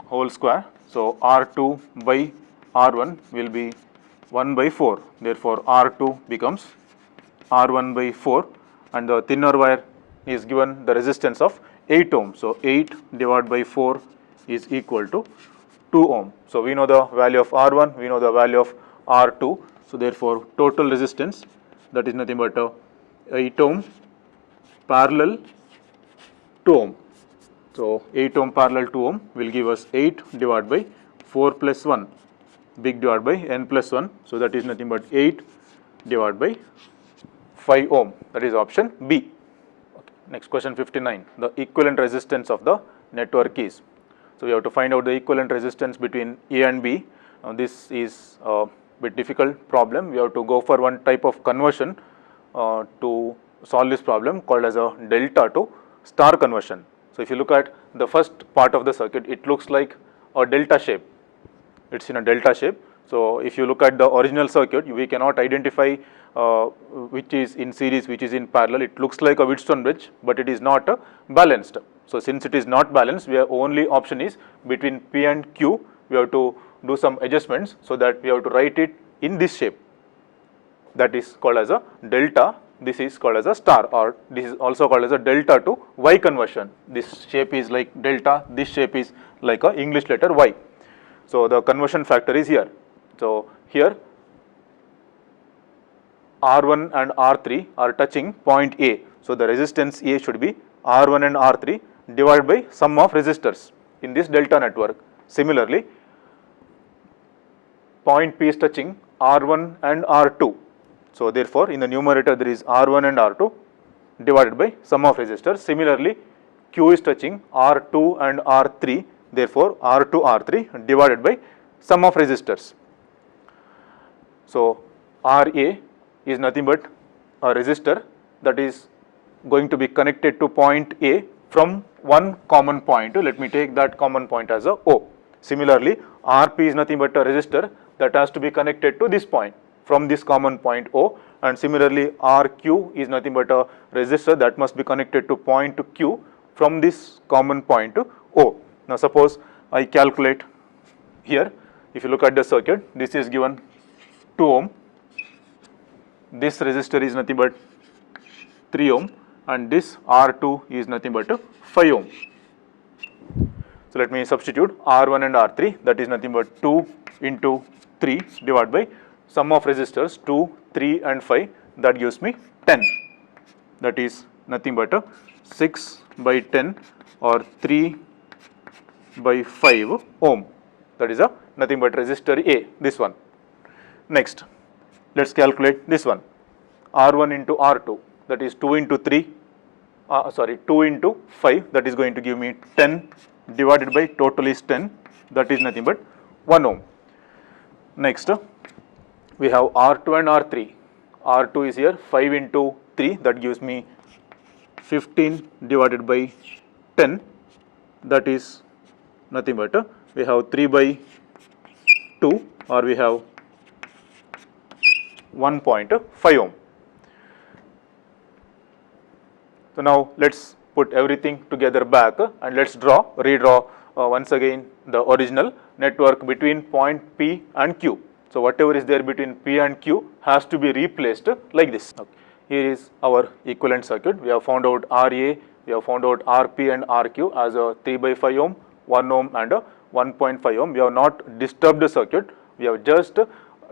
whole square. So R2 by R1 will be 1 by 4. Therefore R2 becomes R1 by 4, and the thinner wire is given the resistance of 8 ohm. So 8 divided by 4 is equal to 2 ohm. So we know the value of R1, we know the value of R2. So therefore total resistance, that is nothing but 8 ohm parallel 2 ohm. So 8 ohm parallel 2 ohm will give us 8 divided by 4 plus 1, big divided by n plus 1. So that is nothing but 8 divided by 5 ohm. That is option B. Okay. Next question 59. The equivalent resistance of the network is. So we have to find out the equivalent resistance between A and B. Now this is a bit difficult problem. We have to go for one type of conversion to solve this problem, called as a delta to star conversion. So if you look at the first part of the circuit, it looks like a delta shape. It's in a delta shape. So if you look at the original circuit, we cannot identify which is in series, which is in parallel. It looks like a Wheatstone bridge, but it is not balanced. So since it is not balanced, our only option is between P and Q. We have to do some adjustments, so that we have to write it in this shape. That is called as a delta. This is called as a star, or this is also called as a delta to Y conversion. This shape is like delta, this shape is like a English letter Y. So the conversion factor is here. So here R1 and R3 are touching point A. So the resistance A should be R1 and R3 divided by sum of resistors in this delta network. Similarly, point P is touching R1 and R2. So therefore in the numerator there is R1 and R2 divided by sum of resistors. Similarly, Q is touching R2 and R3. Therefore R2 R3 divided by sum of resistors. So RA is nothing but a resistor that is going to be connected to point A from one common point. Let me take that common point as a O. Similarly, RP is nothing but a resistor that has to be connected to this point from this common point O, and similarly RQ is nothing but a resistor that must be connected to point Q from this common point O. Now suppose I calculate here. If you look at the circuit, this is given 2 ohm, this resistor is nothing but 3 ohm, and this R2 is nothing but 5 ohm. So let me substitute R1 and R3, that is nothing but 2 into 3 divided by sum of resistors 2, 3 and 5, that gives me 10. That is nothing but 6 by 10 or 3 by 5 ohm. That is nothing but resistor A, this one. Next, let's calculate this one. R1 into R2, that is 2 into 2 into 5, that is going to give me 10 divided by total is 10, that is nothing but 1 ohm. Next, we have R2 and R3. R2 is here 5 into 3, that gives me 15 divided by 10, that is nothing but we have 3 by 2, or we have 1.5 ohm. So now let's put everything together back and let's redraw once again the original network between point P and Q. So whatever is there between P and Q has to be replaced like this. Okay. Here is our equivalent circuit. We have found out RA, we have found out RP and RQ as a 3 by 5 ohm, 1 ohm and a 1.5 ohm. We have not disturbed the circuit. We have just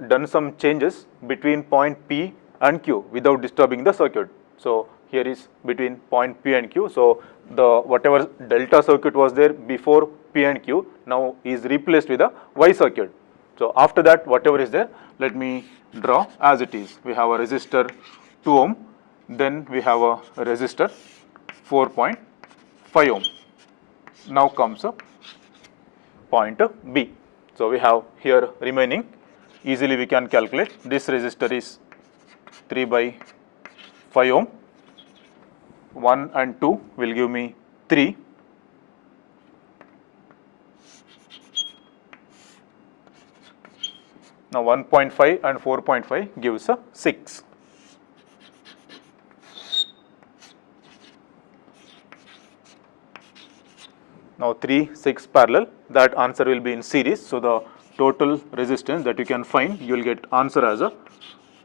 done some changes between point P and Q without disturbing the circuit. So here is between point P and Q. So the whatever delta circuit was there before P and Q now is replaced with a Y circuit. So after that, whatever is there, let me draw as it is. We have a resistor 2 ohm, then we have a resistor 4.5 ohm. Now comes point B. So we have here remaining, easily we can calculate, this resistor is 3 by 5 ohm, 1 and 2 will give me 3, now 1.5 and 4.5 gives 6. Now 3, 6 parallel, that answer will be in series. So the total resistance that you can find, you will get answer as a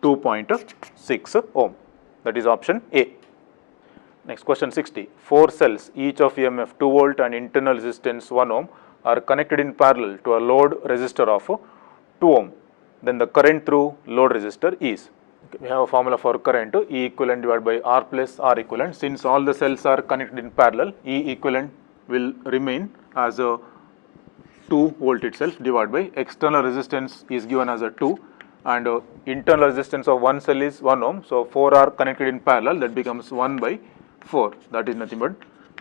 2.6 ohm. That is option A. Next question 60. 4 cells, each of EMF 2 volt and internal resistance 1 ohm are connected in parallel to a load resistor of 2 ohm. Then the current through load resistor is. We have a formula for current, E equivalent divided by R plus R equivalent. Since all the cells are connected in parallel, E equivalent will remain as a 2 volt itself divided by external resistance is given as a 2 and internal resistance of one cell is 1 ohm. So 4 are connected in parallel, that becomes 1 by 4, that is nothing but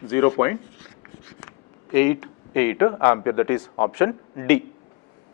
0.88 ampere, that is option D.